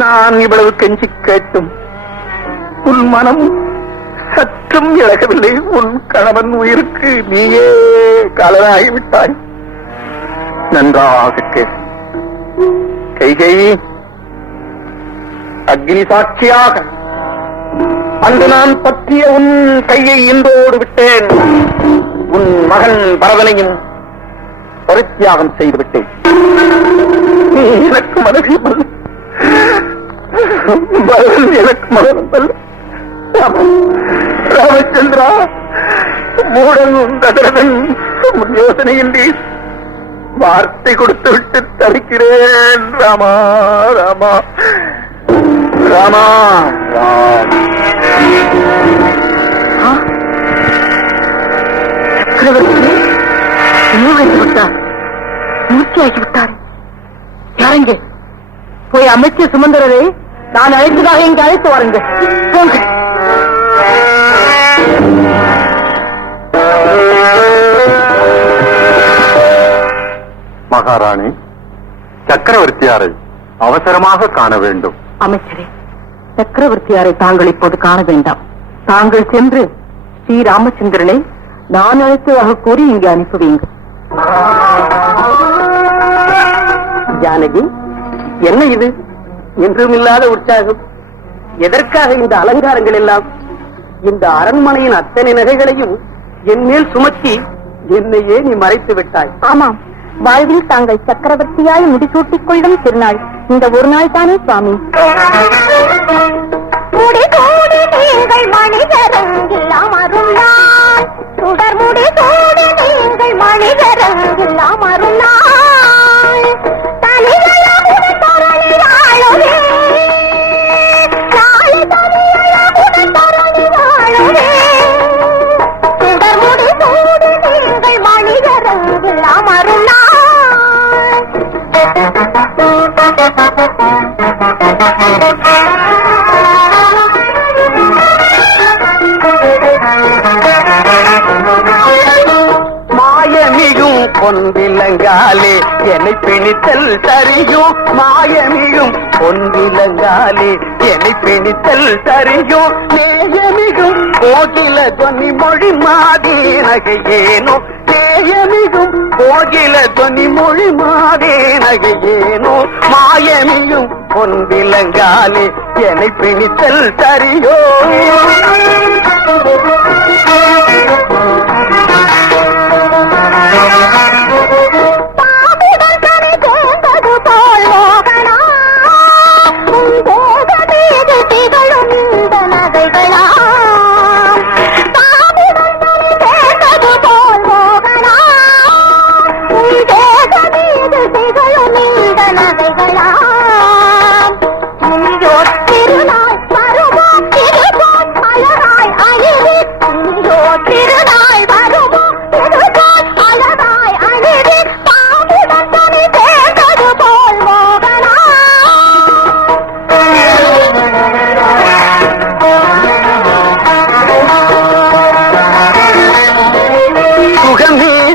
நான் இவ்வளவு கெஞ்சி கேட்டும் உன் மனம் சற்றும் இழகவில்லை. உன் கணவன் உயிருக்கு நீயே காலனாகிவிட்டாய். நன்றாக கேள் கைகேயி, அக்னி சாட்சியாக அன்று நான் பற்றிய உன் கையை இன்றோடு விட்டேன். உன் மகன் பரதனையும் பரித்தியாகம் செய்து விட்டேன். நீ எனக்கு மனைவி அல்ல, பரதன் எனக்கு மகன் அல்ல. ராமச்சந்திரா, மூடன் தசரதன் முன் யோசனையின்றி வார்த்தை கொடுத்து விட்டு தவிக்கிறேன். ராமா ராமா ராமா ராம். சக்கரவர்த்தி, உருவாகி விட்டார், மூர்த்தியாகி விட்டார். யாருங்க? போய் அமைச்சர் சுமந்திரரை நான் அழைத்ததாக இங்கு அழைத்து வாருங்கள். போங்க. மகாராணி, சக்கரவர்த்தியாரை அவசரமாக காண வேண்டும். அமைச்சரே, சக்கரவர்த்தியாரை தாங்கள் இப்போது காண வேண்டாம். தாங்கள் சென்று ஸ்ரீ ராமச்சந்திரனை நான் அழைத்ததாக கூறி இங்கு அனுப்பி வையுங்கள். ஜானகி, என்ன இது என்றும் இல்லாத உற்சாகம்? எதற்காக இந்த அலங்காரங்கள் எல்லாம்? இந்த அரண்மனையின் அத்தனை நகைகளையும் என் மேல் சுமத்தி என்னையே நீ மறைத்து விட்டாய். ஆமாம், வாழ்வில் தாங்கள் சக்கரவர்த்தியாய் முடிசூட்டிக் கொள்ளும் திருநாள் இந்த ஒரு நாள் தானே சுவாமி. மனிதரங்கில் அமரும் நாள், சுடர்முடி சூடி நீங்கள் மனிதரங்கில் அமரும் நாள், தனியழகுடன் தரணி வாழுவே, நாளை தனியழகுடன் தரணி வாழுவே, சுடர்முடி சூடி நீங்கள் மனிதரங்கில் அமரும் நாள். மாயமியும் பொன்விலங்காலே என்னை பிணித்தல் சரியும், மாயமியும் பொன்விலங்காலே என்னை பிணித்தல் சரியும், நேயமிகும் கோகில தொன்னி மொழி மாதி நகையேனோ, நேயமிகும் கோகில தொன்னி மொழி மாதி நகையேனோ, மாயமியும் பொன்விலங்காலே என்னை பிணித்தல் சரியோ.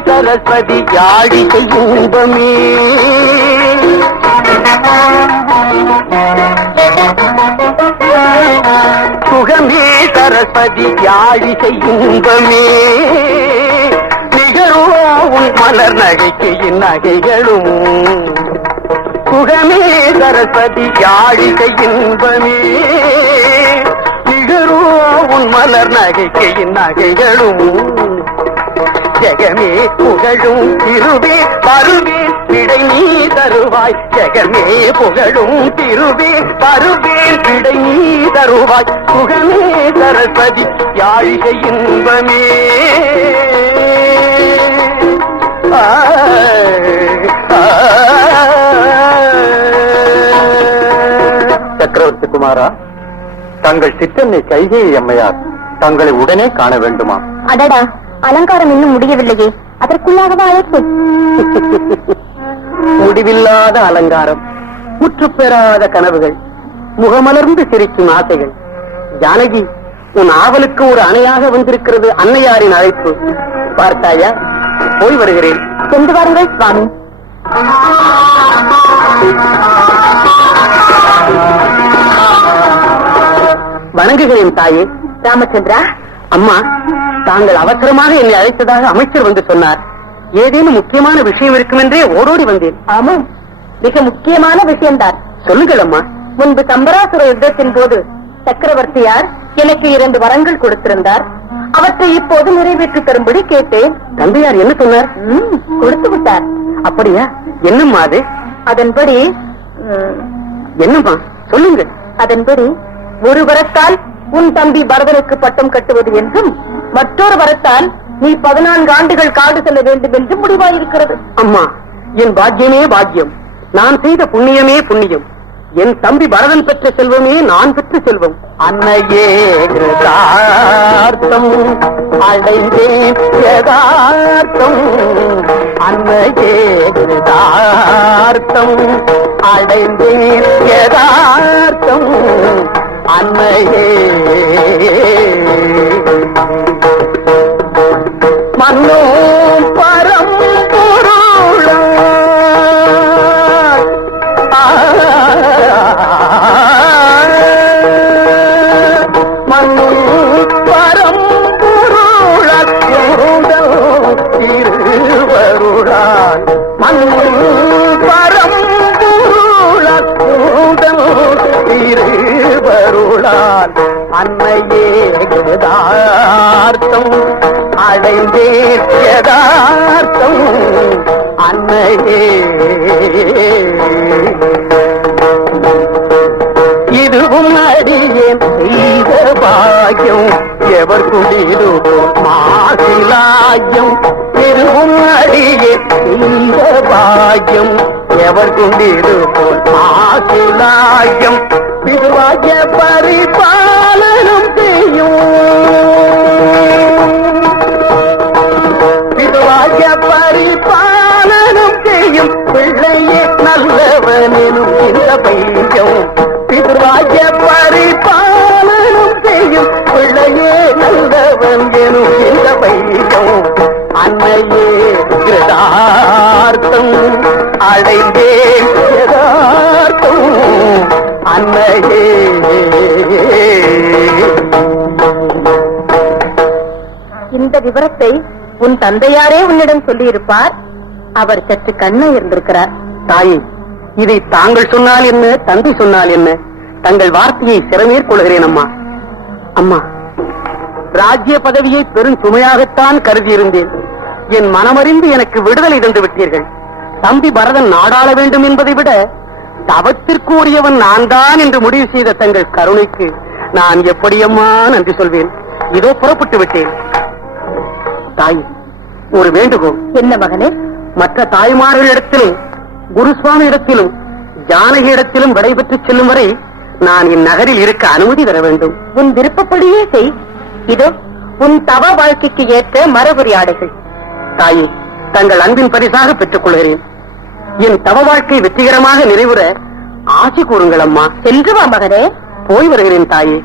சரஸ்வதி யாழிகை இன்பமே, சுகமே சரஸ்வதி யாழிகை இன்பமே, நிகரோ உன் மலர் நகைக்கையின் நகைகளும், சுகமே சரஸ்வதி யாழிகை இன்பமே, நிகரோ உன் மலர் நகைக்கையின் நகைகளும், ஜெகமே புகழும் திருவே பருவே பிடை நீ தருவாய், ஜெகமே புகழும் திருவே பருவே பிடை நீ தருவாய், சுகமே சரஸ்வதி யாழிகை இன்பமே. சக்கரவர்த்தி குமாரா, தங்கள் சிற்றன்னை கைகேயி அம்மையார் தங்களை உடனே காண வேண்டுமா? அடடா, அலங்காரம் இன்னும் முடியவில்லையே, அதற்குள்ளாகவா அழைப்பு? முடிவில்லாத அலங்காரம், முற்றுப்பெறாத கனவுகள், முகமலர்ந்து சிரிக்கும் ஆசைகள். ஜானகி, உன் ஆவலுக்கு ஒரு அணையாக வந்திருக்கிறது அன்னையாரின் அழைப்பு. பார்த்தாயா? போய் வருகிறேன். சென்று வாருங்கள் சுவாமி. வணங்குகிறேன் தாயே. ராமச்சந்திரா, அம்மா, தாங்கள் அவசரமாக என்னை அழைத்ததாக அமைச்சர் வந்து சொன்னார். ஏதேனும் முக்கியமான விஷயம் இருக்கும் என்றே ஓடோடி வந்தேன். ஆமாம், மிக முக்கியமான விஷயம்தான். சொல்லுங்கள் அம்மா. முன்பு சம்பராசுர யுத்தத்தின் போது சக்கரவர்த்தியார் எனக்கு 2 வரங்கள் கொடுத்திருந்தார். அவற்றை இப்போது நிறைவேற்றி தரும்படி கேட்டேன். தந்தையார் என்ன சொன்னார்? கொடுத்து விட்டார். அப்படியா? என்னம்மா அது? அதன்படி என்னம்மா சொல்லுங்க. அதன்படி ஒரு வரத்தால் உன் தம்பி பரதனுக்கு பட்டம் கட்டுவது என்றும், மற்றொரு வரத்தால் நீ 14 ஆண்டுகள் காடு செல்ல வேண்டும் என்று முடிவாயிருக்கிறது. அம்மா, என் பாக்கியமே பாக்கியம், நான் செய்த புண்ணியமே புண்ணியம். என் தம்பி பரதன் பெற்ற செல்வமே நான் பெற்ற செல்வம். அன்னையே கிருதார்த்தம் அடைந்தேன் யதார்த்தம், அன்னையே கிருதார்த்தம் அடைந்தேன் யதார்த்தம், அன்னையே மன்னோ பரம்பொருளாய் மன்னோ பரம்பொருளால் திருவருளால், மன்னோ பரம்பொருளால் திருவருளால், அன்னையே யதார்த்தம் அடைந்தேன் யதார்த்தம், அன்னையே. இதுவும் அடியேன் செய்த பாக்கியம், எவர் குடிதோ மாசிலாயம். இதுவும் அடியேன் செய்த பாக்கியம், எவர் குடிதோ மாசிலாயம். பிதுவாகிய பரிபாலனம் செய்யும், பிதுவாகிய பரிபாலனம் செய்யும் பிள்ளையே நல்லவனும் இந்த பையம். பிதுவாகிய பரிபாலனம் செய்யும் பிள்ளையே நல்லவன் எனும் இந்த பையம். அன்னையே கிருதார்த்தம் அடைந்தேன் யதார்த்தம், அன்னையே. இந்த விவரத்தை உன் தந்தையாரே உன்னிடம் சொல்லியிருப்பார். அவர் சற்று கண்ணை இருந்திருக்கிறார். தாயே, இதை தாங்கள் சொன்னால் என்ன, தந்தை சொன்னால் என்ன, தங்கள் வார்த்தையை சிறமேற்கொள்கிறேன் அம்மா. அம்மா, ராஜ்ய பதவியை பெரும் சுமையாகத்தான் கருதியிருந்தேன். என் மனமறிந்து எனக்கு விடுதலை தந்து விட்டீர்கள். தம்பி பரதன் நாடாள வேண்டும் என்பதை விட தவத்திற்கு உரியவன் நான் தான் என்று முடிவு செய்த தங்கள் கருணைக்கு நான் எப்படியம்மா நன்றி சொல்வேன். இதோ புறப்பட்டு விட்டேன். தாய், ஒரு வேண்டுகோள். என்ன மகனே? மற்ற தாய்மார்களிடத்திலும் குருசுவாமி இடத்திலும் ஜானகி இடத்திலும் விடைபெற்று செல்லும் வரை நான் இந்நகரில் இருக்க அனுமதி தர வேண்டும். உன் விருப்பப்படியே செய். இதோ உன் தவ வாழ்க்கைக்கு ஏற்ற மரபுரியாடைகள். தாயே, தங்கள் அன்பின் பரிசாக பெற்றுக் கொள்கிறேன். என் தவ வாழ்க்கை வெற்றிகரமாக நிறைவுற ஆசி கூறுங்கள் அம்மா. சென்று வா மகனே. போய் வருகிறேன் தாயே.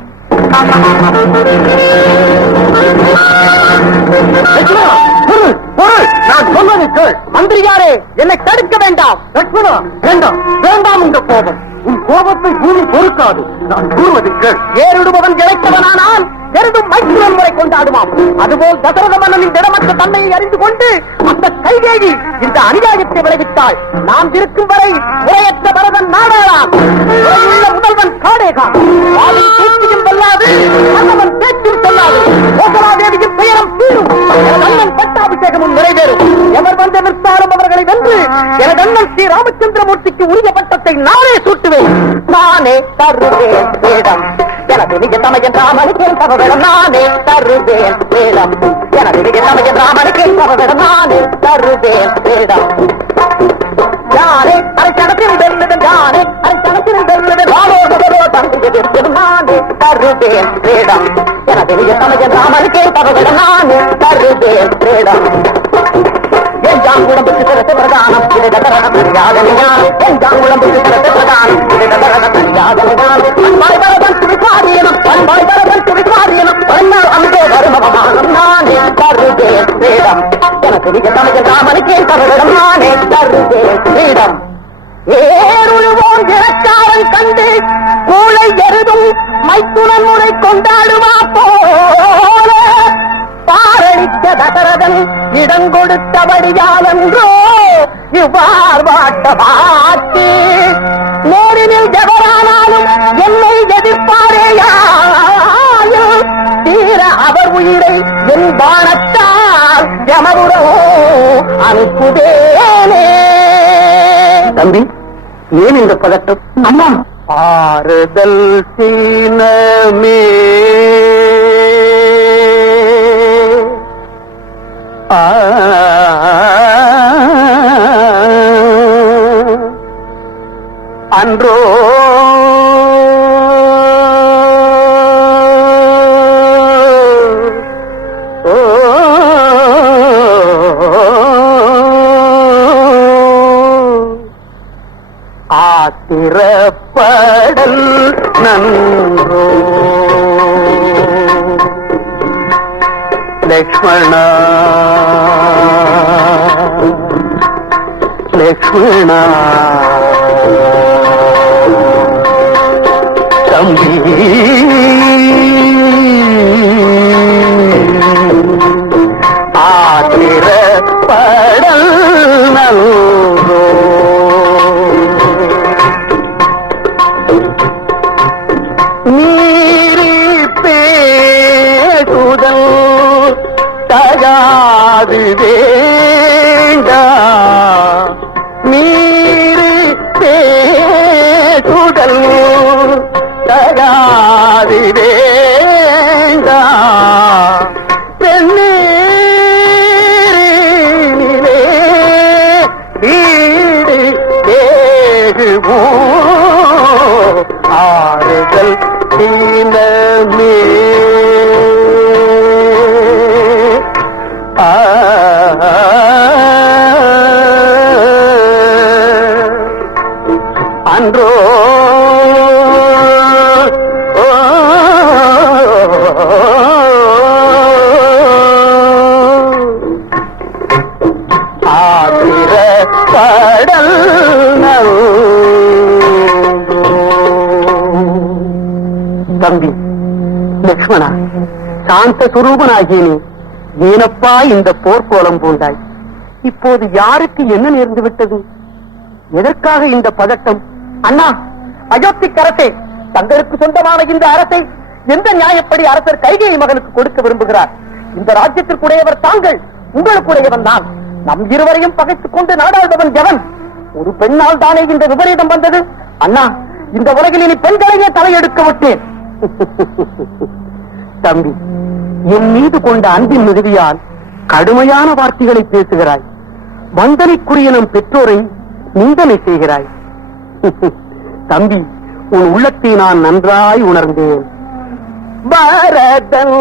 நான் சொல்வதை கேள். மந்திரியாரே, என்னை தடுக்க வேண்டாம். லட்சுமணா, வேண்டாம் வேண்டாம் என்ற கோபம். உன் கோபத்தை பூமி பொறுக்காது. நான் கூறுவதை கேள். ஏறிடுபவன் இழைத்தவனானால் எருதும் மைத்துவன் முறை கொண்டாடுவான். அதுபோல் தசரத மன்னனின் திடமற்ற தன்மையை அறிந்து கொண்டு அந்த கைகேயி இந்த அநியாயத்தை விளைவித்தாள். நாம் இருக்கும் வரை முறையற்ற பரதன் நாடாளான். முதல்வன் காடேகான். பேச்சியும் செல்லாது, மன்னவன் பேச்சும் செல்லாது. கோசலாதேவியின் பெயரம் தீரும். அண்ணன் பட்டாபிஷேகமும் நிறைவேறும். எவர் வந்து நிற்பாலும் அவர்களை வென்று எனது அண்ணன் ஸ்ரீ ராமச்சந்திரமூர்த்திக்கு உரிய பட்டத்தை நானே சூட்டுவேன். நானே தருவேன் வேடம். எனது நிஜ தமையன் ராமனுக்கு தவவிடம் நானே தருவேன் வேடம். எனது நிஜ தமையன் ராமனுக்கு தவவிடம் நானே தருவேன் வேடம். யானே அரசனத்தில் வெல்லுதன், யானே அரசனத்தில் வெல்லுதன், ராமோதரோ தந்தையதிர்க்கும் நானே தருவேன் வேடம். எனது நிஜ தமையன் ராமனுக்கு தவவிடம் நானே தருவேன் வேடம். என் ஜாங்குடம்புக்கு சிறந்த பிரதானம் இதை தரணம் தெரியாதனியால், என் ஜாங்குடம்புக்கு சிறந்த பிரதானம் இதை தரணம் தெரியாதனியால், அன்பாய் வரவன் துணிக்காரியனும் அன்பாய் வரவன் துணிக்காரியனும் வந்தால் அங்கே வருமபமானம் நானே தருவேன் வேடம். எனக்கு மிக தமிழ் ராமனுக்கே தருவிடம் நானே தருவேன் வேடம். ஏருழுவோன் இறக்காரன் கண்டு கூளை எருதும் மைத்துனன் முறை கொண்டாடுவா போல பாரளித்த தசரதன் இடம் கொடுத்தபடியாலன்றோ இவ்வாறு வாட்ட வாட்டி நேரினில் எவரானாலும் என்னை எதிர்ப்பாரேயாயும் தீர அவர் உயிரை என் பானத்தால் யமபுரோ அனுப்புவேனே. தம்பி, ஏன் இந்த பதட்டம்? அம்மா, ஆறுதல் சீனமே அன்றோ நன்றோ லக்ஷ்மணா லக்ஷ்மணா தம்பி ஆத்திர படல் நல்கோ நீரி பேசுதல் தகாது வேண்டா நீரி பேசுதல் தகாது வேண்டா பெண்ணீரிலே வீடு தேகுவோ ஆறுதல் தீனமே அன்றோ ஆத்திர படல் தம்பி லக்ஷ்மணா சாந்த சுரூபனாகிய நீ ஏனப்பா இந்த போர்க்கோலம் பூண்டாய் இப்போது யாருக்கு என்ன நேர்ந்து விட்டது எதற்காக இந்த பதட்டம் அண்ணா அயோத்திக்கு அரசே தங்களுக்கு சொந்தமான இந்த அரசை எந்த நியாயப்படி அரசர் கைகேயி மகனுக்கு கொடுக்க விரும்புகிறார் இந்த ராஜ்யத்திற்குடையவர் தாங்கள் உங்களுக்குடையவன் தான் நம் இருவரையும் பகைத்துக் கொண்டு நாடாளுபவன் எவன் ஒரு பெண்ணால் தானே இந்த விபரீதம் வந்தது அண்ணா இந்த உலகில் இனி பெண்களையே தலையெடுக்க விட்டேன் தம்பி என் மீது கொண்ட அன்பின் மிகுதியால் கடுமையான வார்த்தைகளை பேசுகிறாய் வந்தனைக்குரிய நம் பெற்றோரை நிந்தனை செய்கிறாய் தம்பி உன் உள்ளத்தை நான் நன்றாய் உணர்ந்தேன் பரதன்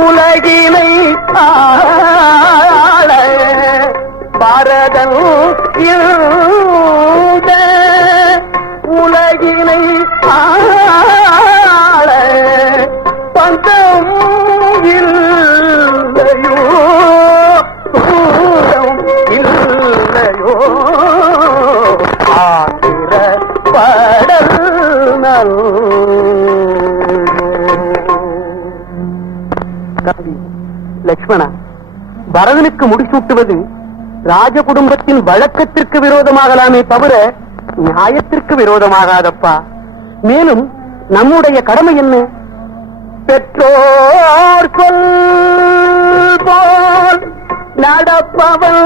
உலகினை ஆள பரதன் உலகினை ஆள பந்தம் இல்லையோ தூரம் இல்லையோ ஆத்திர படல் லக்ஷ்மணா பரதனுக்கு முடிசூட்டுவது ராஜ குடும்பத்தின் வழக்கத்திற்கு விரோதமாகலாமே தவிர நியாயத்திற்கு விரோதமாகாதப்பா மேலும் நம்முடைய கடமை என்ன பெற்றோர் சொல் போல் நடப்பவன்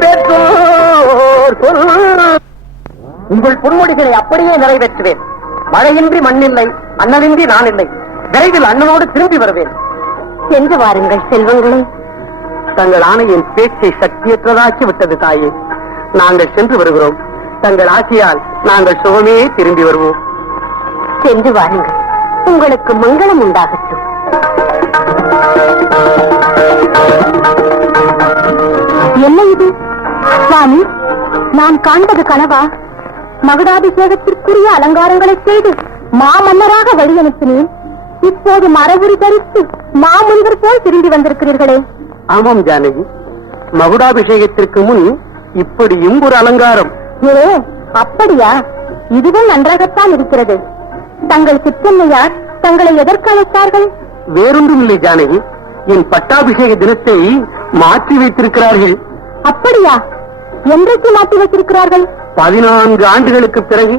பெற்றோர் சொல் உங்கள் பொன்மொழிகளை அப்படியே நிறைவேற்றுவேன் மழையின்றி மண்ணில்லை அண்ணனின்றி நான் இல்லை விரைவில் அண்ணனோடு திரும்பி வருவேன் சென்று வாருங்கள் செல்வங்களே தங்கள் ஆணையின் பேச்சை சக்தியற்றதாக்கி விட்டது தாயே நாங்கள் சென்று வருகிறோம் தங்கள் ஆசையால் நாங்கள் சுகமே திரும்பி வருவோம் சென்று வாருங்கள் உங்களுக்கு மங்களம் உண்டாகட்டும் என்ன இது சுவாமி நான் காண்பது கனவா மகுடாபிஷேகத்திற்குரிய அலங்காரங்களை செய்து மாமன்னராக வழி அனுப்பினேன் இப்போது மரபுரி தரித்து மாமுனிவர் போல் திரும்பி வந்திருக்கிறீர்களே ஆமாம் ஜானகி மகுடாபிஷேகத்திற்கு முன் இப்படியும் ஒரு அலங்காரம் ஏ அப்படியா இதுவும் நன்றாகத்தான் இருக்கிறது தங்கள் சிற்றன்னையார் தங்களை எதற்கு அழைத்தார்கள் வேறொன்றும் இல்லை ஜானகி என் பட்டாபிஷேக தினத்தை மாற்றி வைத்திருக்கிறார்கள் அப்படியா என்றைக்கு மாற்றி வைத்திருக்கிறார்கள் 14 ஆண்டுகளுக்கு பிறகு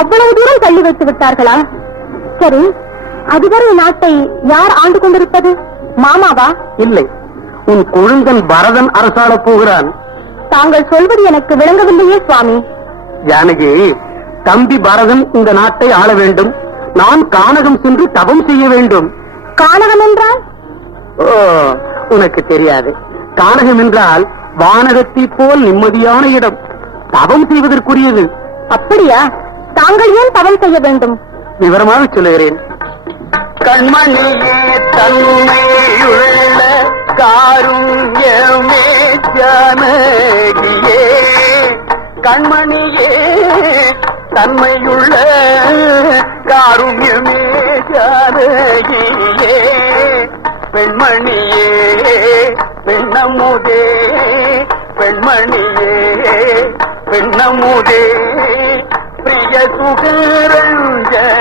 அவ்வளவு தூரம் தள்ளி வைத்து விட்டார்களா சரி அதுவரை நாட்டை யார் ஆண்டு கொண்டிருப்பது மாமாவா இல்லை உன் கொழுந்தன் பரதன் அரசாளப் போகிறான் தாங்கள் சொல்வது எனக்கு விளங்கவில்லையே சுவாமி ஜானகி தம்பி பரதன் இந்த நாட்டை ஆள வேண்டும் நான் கானகம் சென்று தவம் செய்ய வேண்டும் கானகம் என்றால் உனக்கு தெரியாது கானகம் என்றால் வானகத்தை போல் நிம்மதியான இடம் தவம் செய்வதற்குரியது அப்படியா தாங்கள் ஏன் தவம் செய்ய வேண்டும் விவரமாக சொல்லுகிறேன் கண்மணியே தன்மையுள்ள காருண்யமே ஜானகியே கண்மணியே தன்மையுள்ள காருண்யமே ஜானகியே பெண்மணியே பெண்ணமுதே பெண்மணியே பெண்ணமுதே பிரிய சுகரஞ்சனியே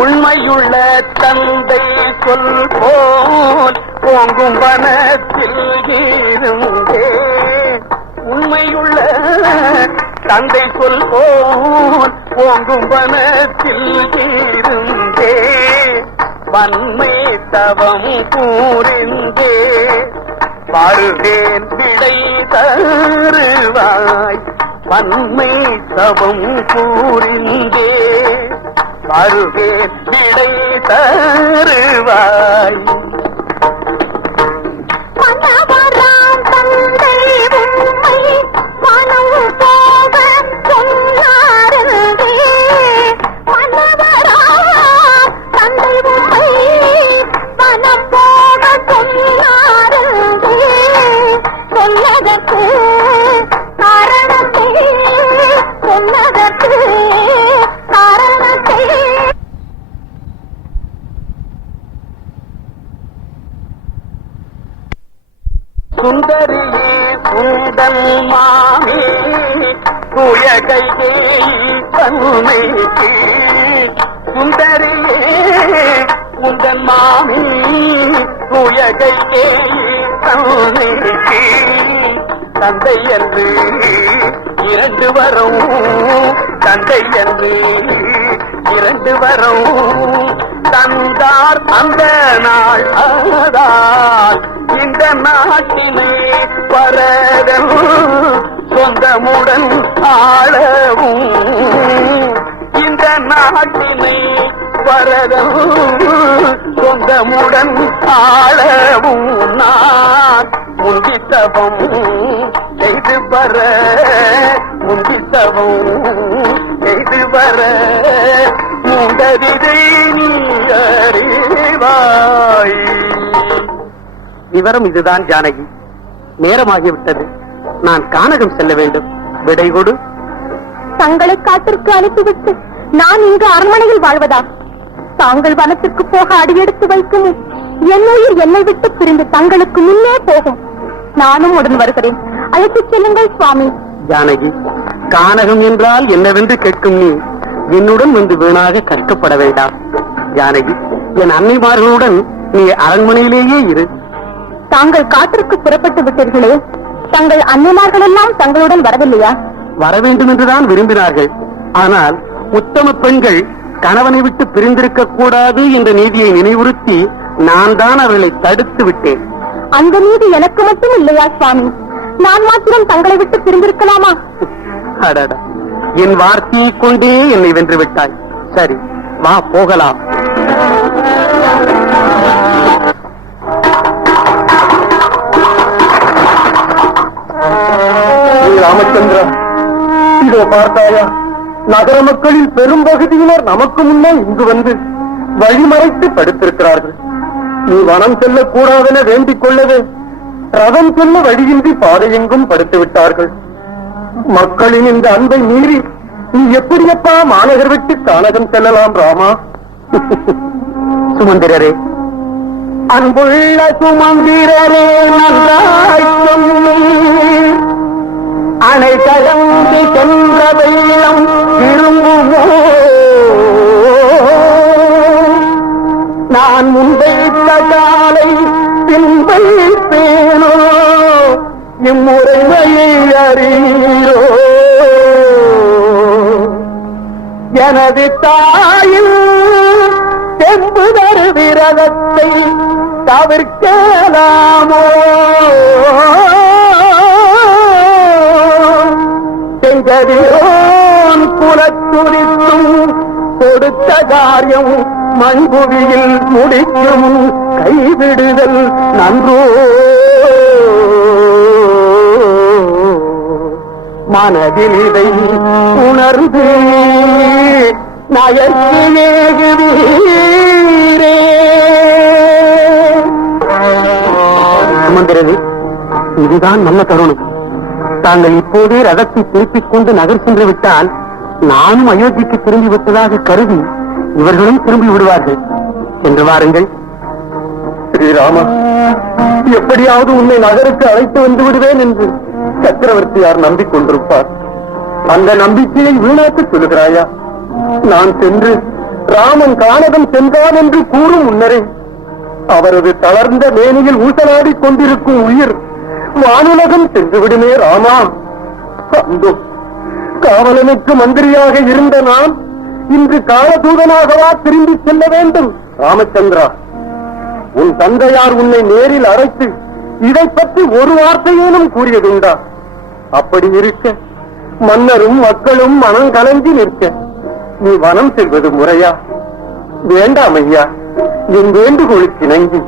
உண்மையுள்ள தந்தை சொல் போல் ஓங்கும் வனத்தில் இருந்தே உண்மையுள்ள தந்தை சொல் போல் ஓங்கும் வனத்தில் இருந்தே வன்மை தவம் கூறிந்தே பாருவேன் விடை தருவாய் வன்மை தவம் கூறிந்தே வருவேன் விடை தருவாய் மனவராம் தந்தை உண்மை மனவு போக சொன்னாரே மனவராம் தந்தை உண்மை மனம் போக சொன்னாரே சொன்னதற்கு காரணத்தை சொன்னதற்கு காரணத்தை சுந்தரியே சுந்தன் மாமி தூய கையே தன்மைக்கு சுந்தரியே உந்தன் மாமி தூய கையே தன்மைக்கு தந்தை என்று இரண்டு வரும் தந்தை என்று இரண்டு வரும் தந்தார் அந்த நாள் அதால் இந்த நாட்டினை பரதம் சொந்தமுடன் ஆளவும் இந்த நாட்டினை பரதம் சொந்தமுடன் ஆளவும் நான் முந்தித்தவம் செய்து வர முந்தித்தவம் செய்து வர முந்தரிதை நீ அறிவாய். விவரம் இதுதான் ஜானகி. நேரமாகிவிட்டது. நான் கானகம் செல்ல வேண்டும். விடை கொடு. தங்களை காட்டிற்கு அனுப்பிவிட்டு நான் இங்கு அரண்மனையில் வாழ்வதா? தாங்கள் வனத்திற்கு போக அடியெடுத்து வைக்கும் என் உயிர் என்னை விட்டு பிரிந்து தங்களுக்கு முன்னே போகும். நானும் உடன் வருகிறேன். அழைத்துச் செல்லுங்கள் சுவாமி. ஜானகி, கானகம் என்றால் என்னவென்று கேட்கும் நீ என்னுடன் வந்து வீணாக கஷ்டப்பட வேண்டாம். ஜானகி, என் அன்னைமார்களுடன் நீ அரண்மனையிலேயே இரு. தாங்கள் காட்டிற்கு புறப்பட்டு விட்டீர்களே, தங்கள் அன்னைமார்கள் எல்லாம் தங்களுடன் வரவில்லையா? வர வேண்டும் என்றுதான் விரும்பினார்கள். ஆனால் உத்தம பெண்கள் கணவனை விட்டு பிரிந்திருக்க கூடாது என்ற நீதியை நினைவுறுத்தி நான் தான் அவர்களை தடுத்து விட்டேன். அந்த நீதி எனக்கு மட்டும் இல்லையா சுவாமி? நான் மாத்திரம் தங்களை விட்டு பிரிந்திருக்கலாமா? அடடா, என் வார்த்தையை கொண்டே என்னை வென்று விட்டாய். சரி, வா போகலாம். ராமச்சந்திரா, இதோ பார்த்தாயா, நகர மக்களில் பெரும்பகுதியினர் நமக்கு முன்னே இங்கு வந்து வழிமறைத்து படுத்திருக்கிறார்கள். நீ வனம் செல்லக்கூடாதென வேண்டிக் கொள்ளவே ரதம் செல்ல வழியின்றி பாதையெங்கும் படுத்து விட்டார்கள். மக்களின் இந்த அன்பை மீறி நீ எப்படியப்பா மாநகர் விட்டு கானகம் செல்லலாம் ராமா? சுமந்திரரே, அன்புள்ள சுமந்திரரே, நன்றாய் சொன்னீர். அணை கலந்து சென்ற வெள்ளம் திரும்புமோ? நான் முன்வைத்த காலை பின்பேனோ? இம்முறைமையை அறியோ? எனது தாயில் செம்புதரு விரதத்தை தவிர்க்கலாமோ? செங்கதிரோன் குலத்துரித்தும் கொடுத்த காரியம் மண்புவியில் முடிக்கும் கைவிடுதல் நன்றோ? மனதில் இதை உணர்ந்து நயக்குவீரே. சுமந்திரவே, இதுதான் நல்ல தருணம். தாங்கள் இப்போதே ரதத்தை திருப்பிக் கொண்டு நகர் சென்று விட்டால் நானும் அயோத்திக்கு திரும்பி விட்டதாக கருதி இவர்களும் திரும்பி விடுவார்கள். சென்று வாருங்கள். ஸ்ரீராமா, எப்படியாவது உன்னை நகருக்கு அழைத்து வந்து விடுவேன் என்று சக்கரவர்த்தியார் நம்பிக்கொண்டிருப்பார். அந்த நம்பிக்கையை வீணாக்க சொல்லுகிறாயா? நான் சென்று ராமன் கானகம் சென்றான் என்று கூறும் முன்னரே அவரது தளர்ந்த மேனியில் ஊசலாடி கொண்டிருக்கும் உயிர் வானுலகம் சென்று விடுமே ராமா. அந்தோ, காவலனுக்கு மந்திரியாக இருந்த நான் இன்று காலதூதனாகவா திரும்பி செல்ல வேண்டும்? ராமச்சந்திரா, உன் தந்தையார் உன்னை நேரில் அழைத்து இதை பற்றி ஒரு வார்த்தையேனும் கூறியதுண்டா? அப்படி இருக்க மன்னரும் மக்களும் மனம் கலங்கி நிற்க நீ வனம் செல்வது முறையா? வேண்டாம் ஐயா, என் வேண்டுகோளுக்கு இணங்கி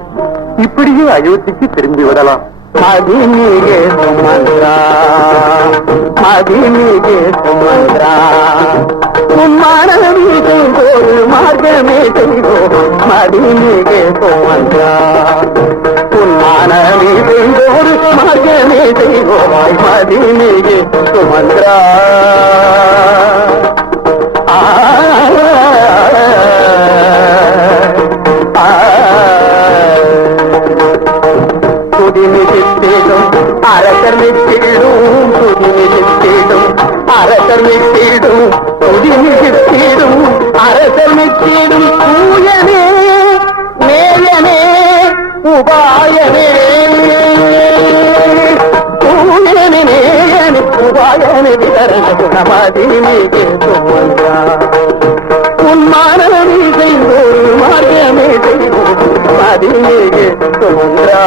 இப்படியே அயோத்திக்கு திரும்பி விடலாம். மதிமிகே சுமந்திரா, மதிமிகே சுமந்திரா, மனமிகை ஒரு மார்க்கமே செய்வோம். மதிமிகே சுமந்திரா, மனமிகை ஒரு மார்க்கமே செய்வோம். மதிமிகே சுமந்திரா. அரசர் நிற்கிடும் துதி நிற்கிடும், அரசர் நிற்கிடும் துதி நிற்கிடும், அரசர் நிற்கிடும் தூயனே நேயனே உபாயனே, தூயனே நேயனே உபாயனே விதரண குணமதிமிகே சுமந்திரா. உன் மானவி செய்தோர் மார்க்கமே செய்வோம். மதிமிகே சுமந்திரா.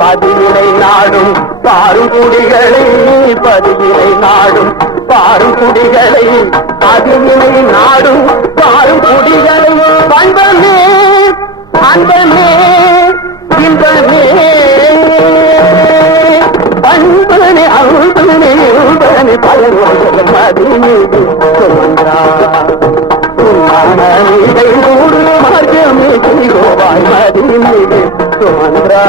பதிவினை நாடும் பாரும் குடிகளை, பதிவினை நாடும் பாரும் குடிகளை, பதிவினை நாடும் பாரும் குடிகளை, பண்பமே அன்பமே இன்பமே, பண்பனே அன்பனே இன்பனே பலரோடு மதிமிகே சுமந்திரா. மனமிகை நூறு மார்க்கமே செய்வோவாய். மதிமிகே சுமந்திரா.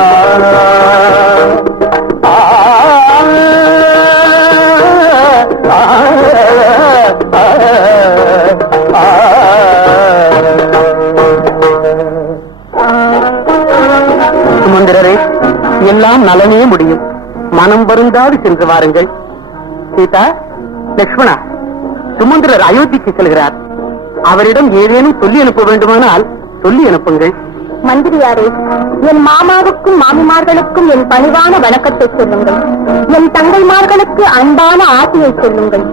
சுமந்திரரே, எல்லாம் நலனே முடியும். மனம் வருந்தாது சென்று வாருங்கள். சீதா, லட்சுமணா, சுமந்திரர் அயோத்திக்கு செல்கிறார். அவரிடம் ஏதேனும் சொல்லி அனுப்ப வேண்டுமானால் சொல்லி அனுப்புங்கள். மந்திரியாரே, என் மாமாவுக்கும் மாமிமார்களுக்கும் என் பணிவான வணக்கத்தை சொல்லுங்கள். என் தங்கைமார்களுக்கு அன்பான ஆசையை சொல்லுங்கள்.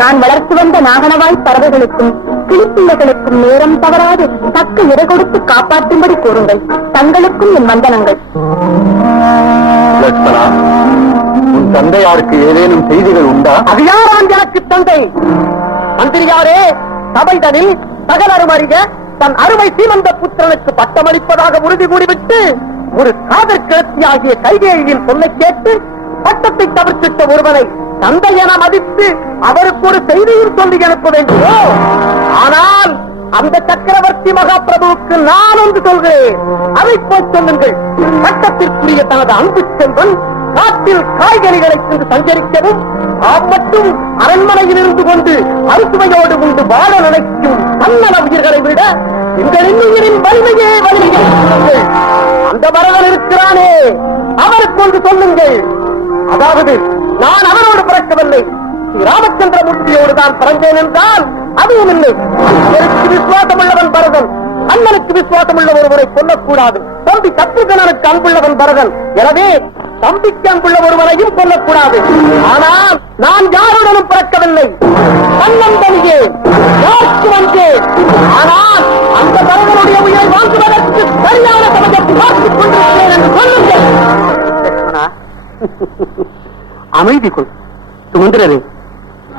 நான் வளர்த்து வந்த நாகனவாய் பறவைகளுக்கும் கிளிப்பிள்ளைகளுக்கும் நேரம் தவறாது தக்க இட கொடுத்து காப்பாற்றும்படி கூறுங்கள். தங்களுக்கும் என் வந்தனங்கள். லட்சுமணா, உன் தந்தையாருக்கு ஏதேனும் செய்திகள் உண்டா? அது யாராம் எனக்கு தந்தை? மந்திரியாரே, சபைதனில் சகலரும் அறிய தன் அருமை சீமந்த புத்திரனுக்கு பட்டமளிப்பதாக உறுதி கூறிவிட்டு ஒரு காதற் கிழத்தியாகிய கைகேயின் சொல்லை கேட்டு பட்டத்தை தவிர்த்திட்ட ஒருவனை தந்தை என மதித்து அவருக்கு ஒரு செய்தியும் சொல்லி அனுப்ப வேண்டுமோ? ஆனால் அந்த சக்கரவர்த்தி மகாபிரபுவுக்கு நான் ஒன்று சொல்கிறேன், அதை போய் சொல்லுங்கள். பட்டத்திற்குரிய தனது அன்பு செல்வன் காட்டில் காய்கறிகளை சென்று சஞ்சரிக்கவும் மட்டும் அரண்மனையில் இருந்து கொண்டு அறுசுவையோடு உண்டு வாழ நினைக்கும் தன்னல உயிர்களை விட எங்களின் உயிரின் வலிமையே வலிமையை சொல்லுங்கள். அந்த பரதன் இருக்கிறானே, அவருக்கு ஒன்று சொல்லுங்கள். அதாவது நான் அவனோடு பிறக்கவில்லை, ராமச்சந்திரமூர்த்தியோடு தான் பிறந்தேன் என்றால் அதுவும் இல்லை. எனக்கு விசுவாசம் உள்ளவன் பரதன், அண்ணனுக்கு விசுவாசம் உள்ள ஒருவரை சொல்லக்கூடாது. தம்பி சத்ருகனனுக்கு அன்புள்ளவன் பரதன். எனவே தம்பிக்கு அங்குள்ள ஒருவரையும் கொல்லக்கூடாது. ஆனால் நான் யாருடனும் பிறக்கவில்லை, தன்னந்தனியே யாருக்கு வந்தேன். ஆனால் அந்த பரவனுடைய உயிரை வாங்குவதற்கு சரியான சமயம் பார்த்துக் கொண்டிருக்கிறேன் என்று சொல்லுங்கள். அமைதி கொள் சுமந்திரரே.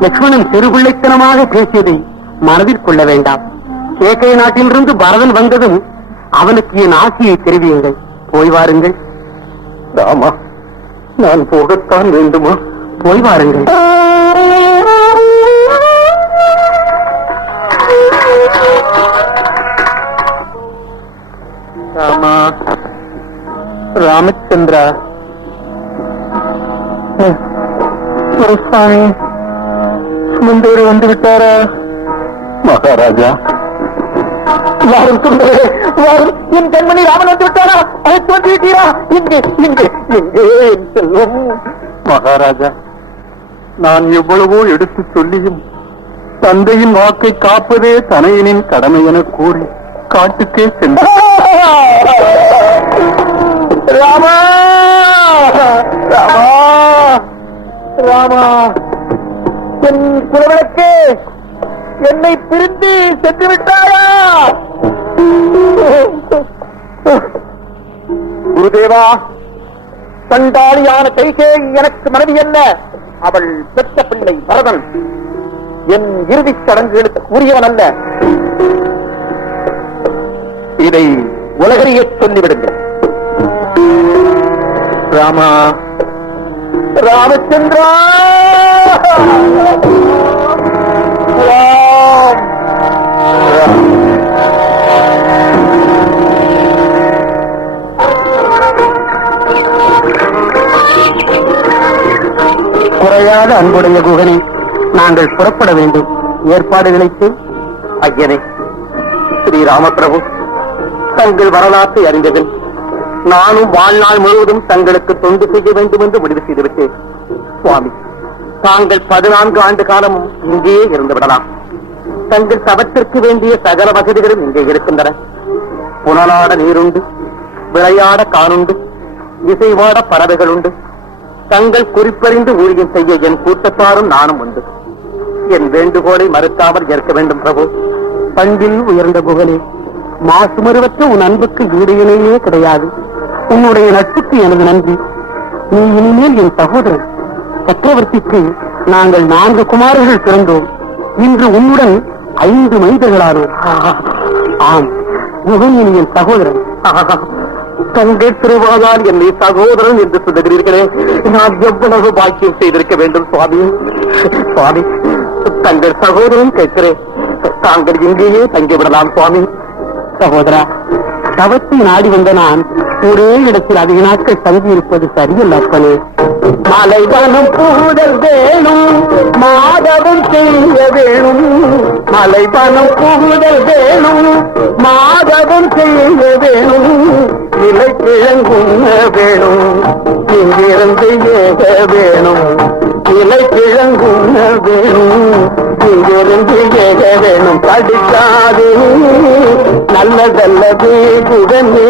லட்சுமணன் சிறுபிள்ளைத்தனமாக பேசியதை மனதில் கொள்ள வேண்டாம். கேக்கை நாட்டிலிருந்து பரதன் வந்ததும் அவனுக்கு என் ஆசையை தெரிவியுங்கள். போய் வாருங்கள். ராமா, நான் போகத்தான் வேண்டுமா? போய் வாருங்கள். ராமா, ராமச்சந்திரா, சுவாமி சுமந்தேர் வந்து விட்டாரா? மகாராஜா, வாரும் சுந்தரே, வாரும். என் கண்மணி ராமன் வந்து விட்டாரா? அழைத்து வந்து விட்டீரா? இங்கே இங்கே எங்கே என் செல்வம்? மகாராஜா, நான் எவ்வளவோ எடுத்துச் சொல்லியும் தந்தையின் வாக்கை காப்பதே தனையனின் கடமை என கூறி காட்டுக்கே சென்றார். ராமா, ராமா, ராமா, என் குலவிளக்கே, என்னை பிரிந்து சென்று விட்டாயா? குருதேவா, சண்டாளியான கைகே எனக்கு மனைவி அல்ல, அவள் பெற்ற பிள்ளை பரதன். என் இறுதிச் சடங்குகளுக்கு உரியவன் அல்ல. இதை உலகறிய சொல்லிவிடுங்கள். ராமா, ராமச்சந்திரா, ராம், ராம். குறையாத அன்புடைய குகனை, நாங்கள் புறப்பட வேண்டும். ஏற்பாடுகளுக்கு ஐயனே, ஸ்ரீராமபிரபு, தங்கள் வரலாற்றை அறிந்ததில் நானும் வாழ்நாள் முழுவதும் தங்களுக்கு தொண்டு செய்ய வேண்டும் என்று முடிவு செய்துவிட்டேன். சுவாமி, தாங்கள் 14 ஆண்டு காலமும் இங்கே இருந்து விடலாம். தங்கள் சபத்திற்கு வேண்டிய சகல வசதிகளும் இங்கே இருக்கின்றன. புனலாட நீருண்டு, விளையாட காணுண்டு, இசைவாட பறவைகள் உண்டு. தங்கள் குறிப்பறிந்து ஊழியம் செய்ய என் கூட்டத்தாரும் நானும் உண்டு. என் வேண்டுகோளை மறுக்காமல் ஏற்க வேண்டும் பிரபு. பண்பில் உயர்ந்த புகழே, மாசுமருவற்ற உன் அன்புக்கு ஈடு இணையே கிடையாது. உன்னுடைய நட்புக்கு எனது நன்றி. நீ இனிமேல் என் சகோதரன். சக்கரவர்த்திக்கு நாங்கள் 4 குமாரர்கள் பிறந்தோம். இன்று உன்னுடன் 5 மனிதர்களானோம். ஆம், குகன் இனி என் சகோதரன். தங்கள் திருவாதால் என்னை சகோதரன் என்று சொல்லுகிறீர்களே, நான் எவ்வளவு பாக்கியம் செய்திருக்க வேண்டும் சுவாமி. சுவாமி, தங்கள் சகோதரன் கேட்கிறேன், தாங்கள் இங்கேயே தங்கிவிடலாம் சுவாமி. சகோதரா, தவத்தை நாடி வந்த நான் ஒரே இடத்தில் அதிக நாட்கள் தங்கியிருப்பது சரியல்ல அப்பனே. மலைவனம் பூதல் வேணும், மாதவம் செய்ய வேணும். மலைவனம் பூதல் வேணும், மாதவம் செய்ய வேணும். இலை கிழங்குண்ண வேணும், இங்கிருந்து ஏக வேணும். இலை கிழங்குண்ண வேணும், இங்கிருந்து ஏக வேணும். படிக்காதே, நல்லதல்லதே குகனே,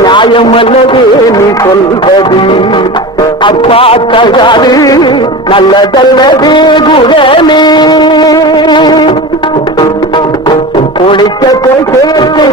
நியாயம் அல்லதே நீ சொல்வது. அப்பா தகாது, நல்லதல்லதே குகனே. குளிக்க போய் சேர்த்து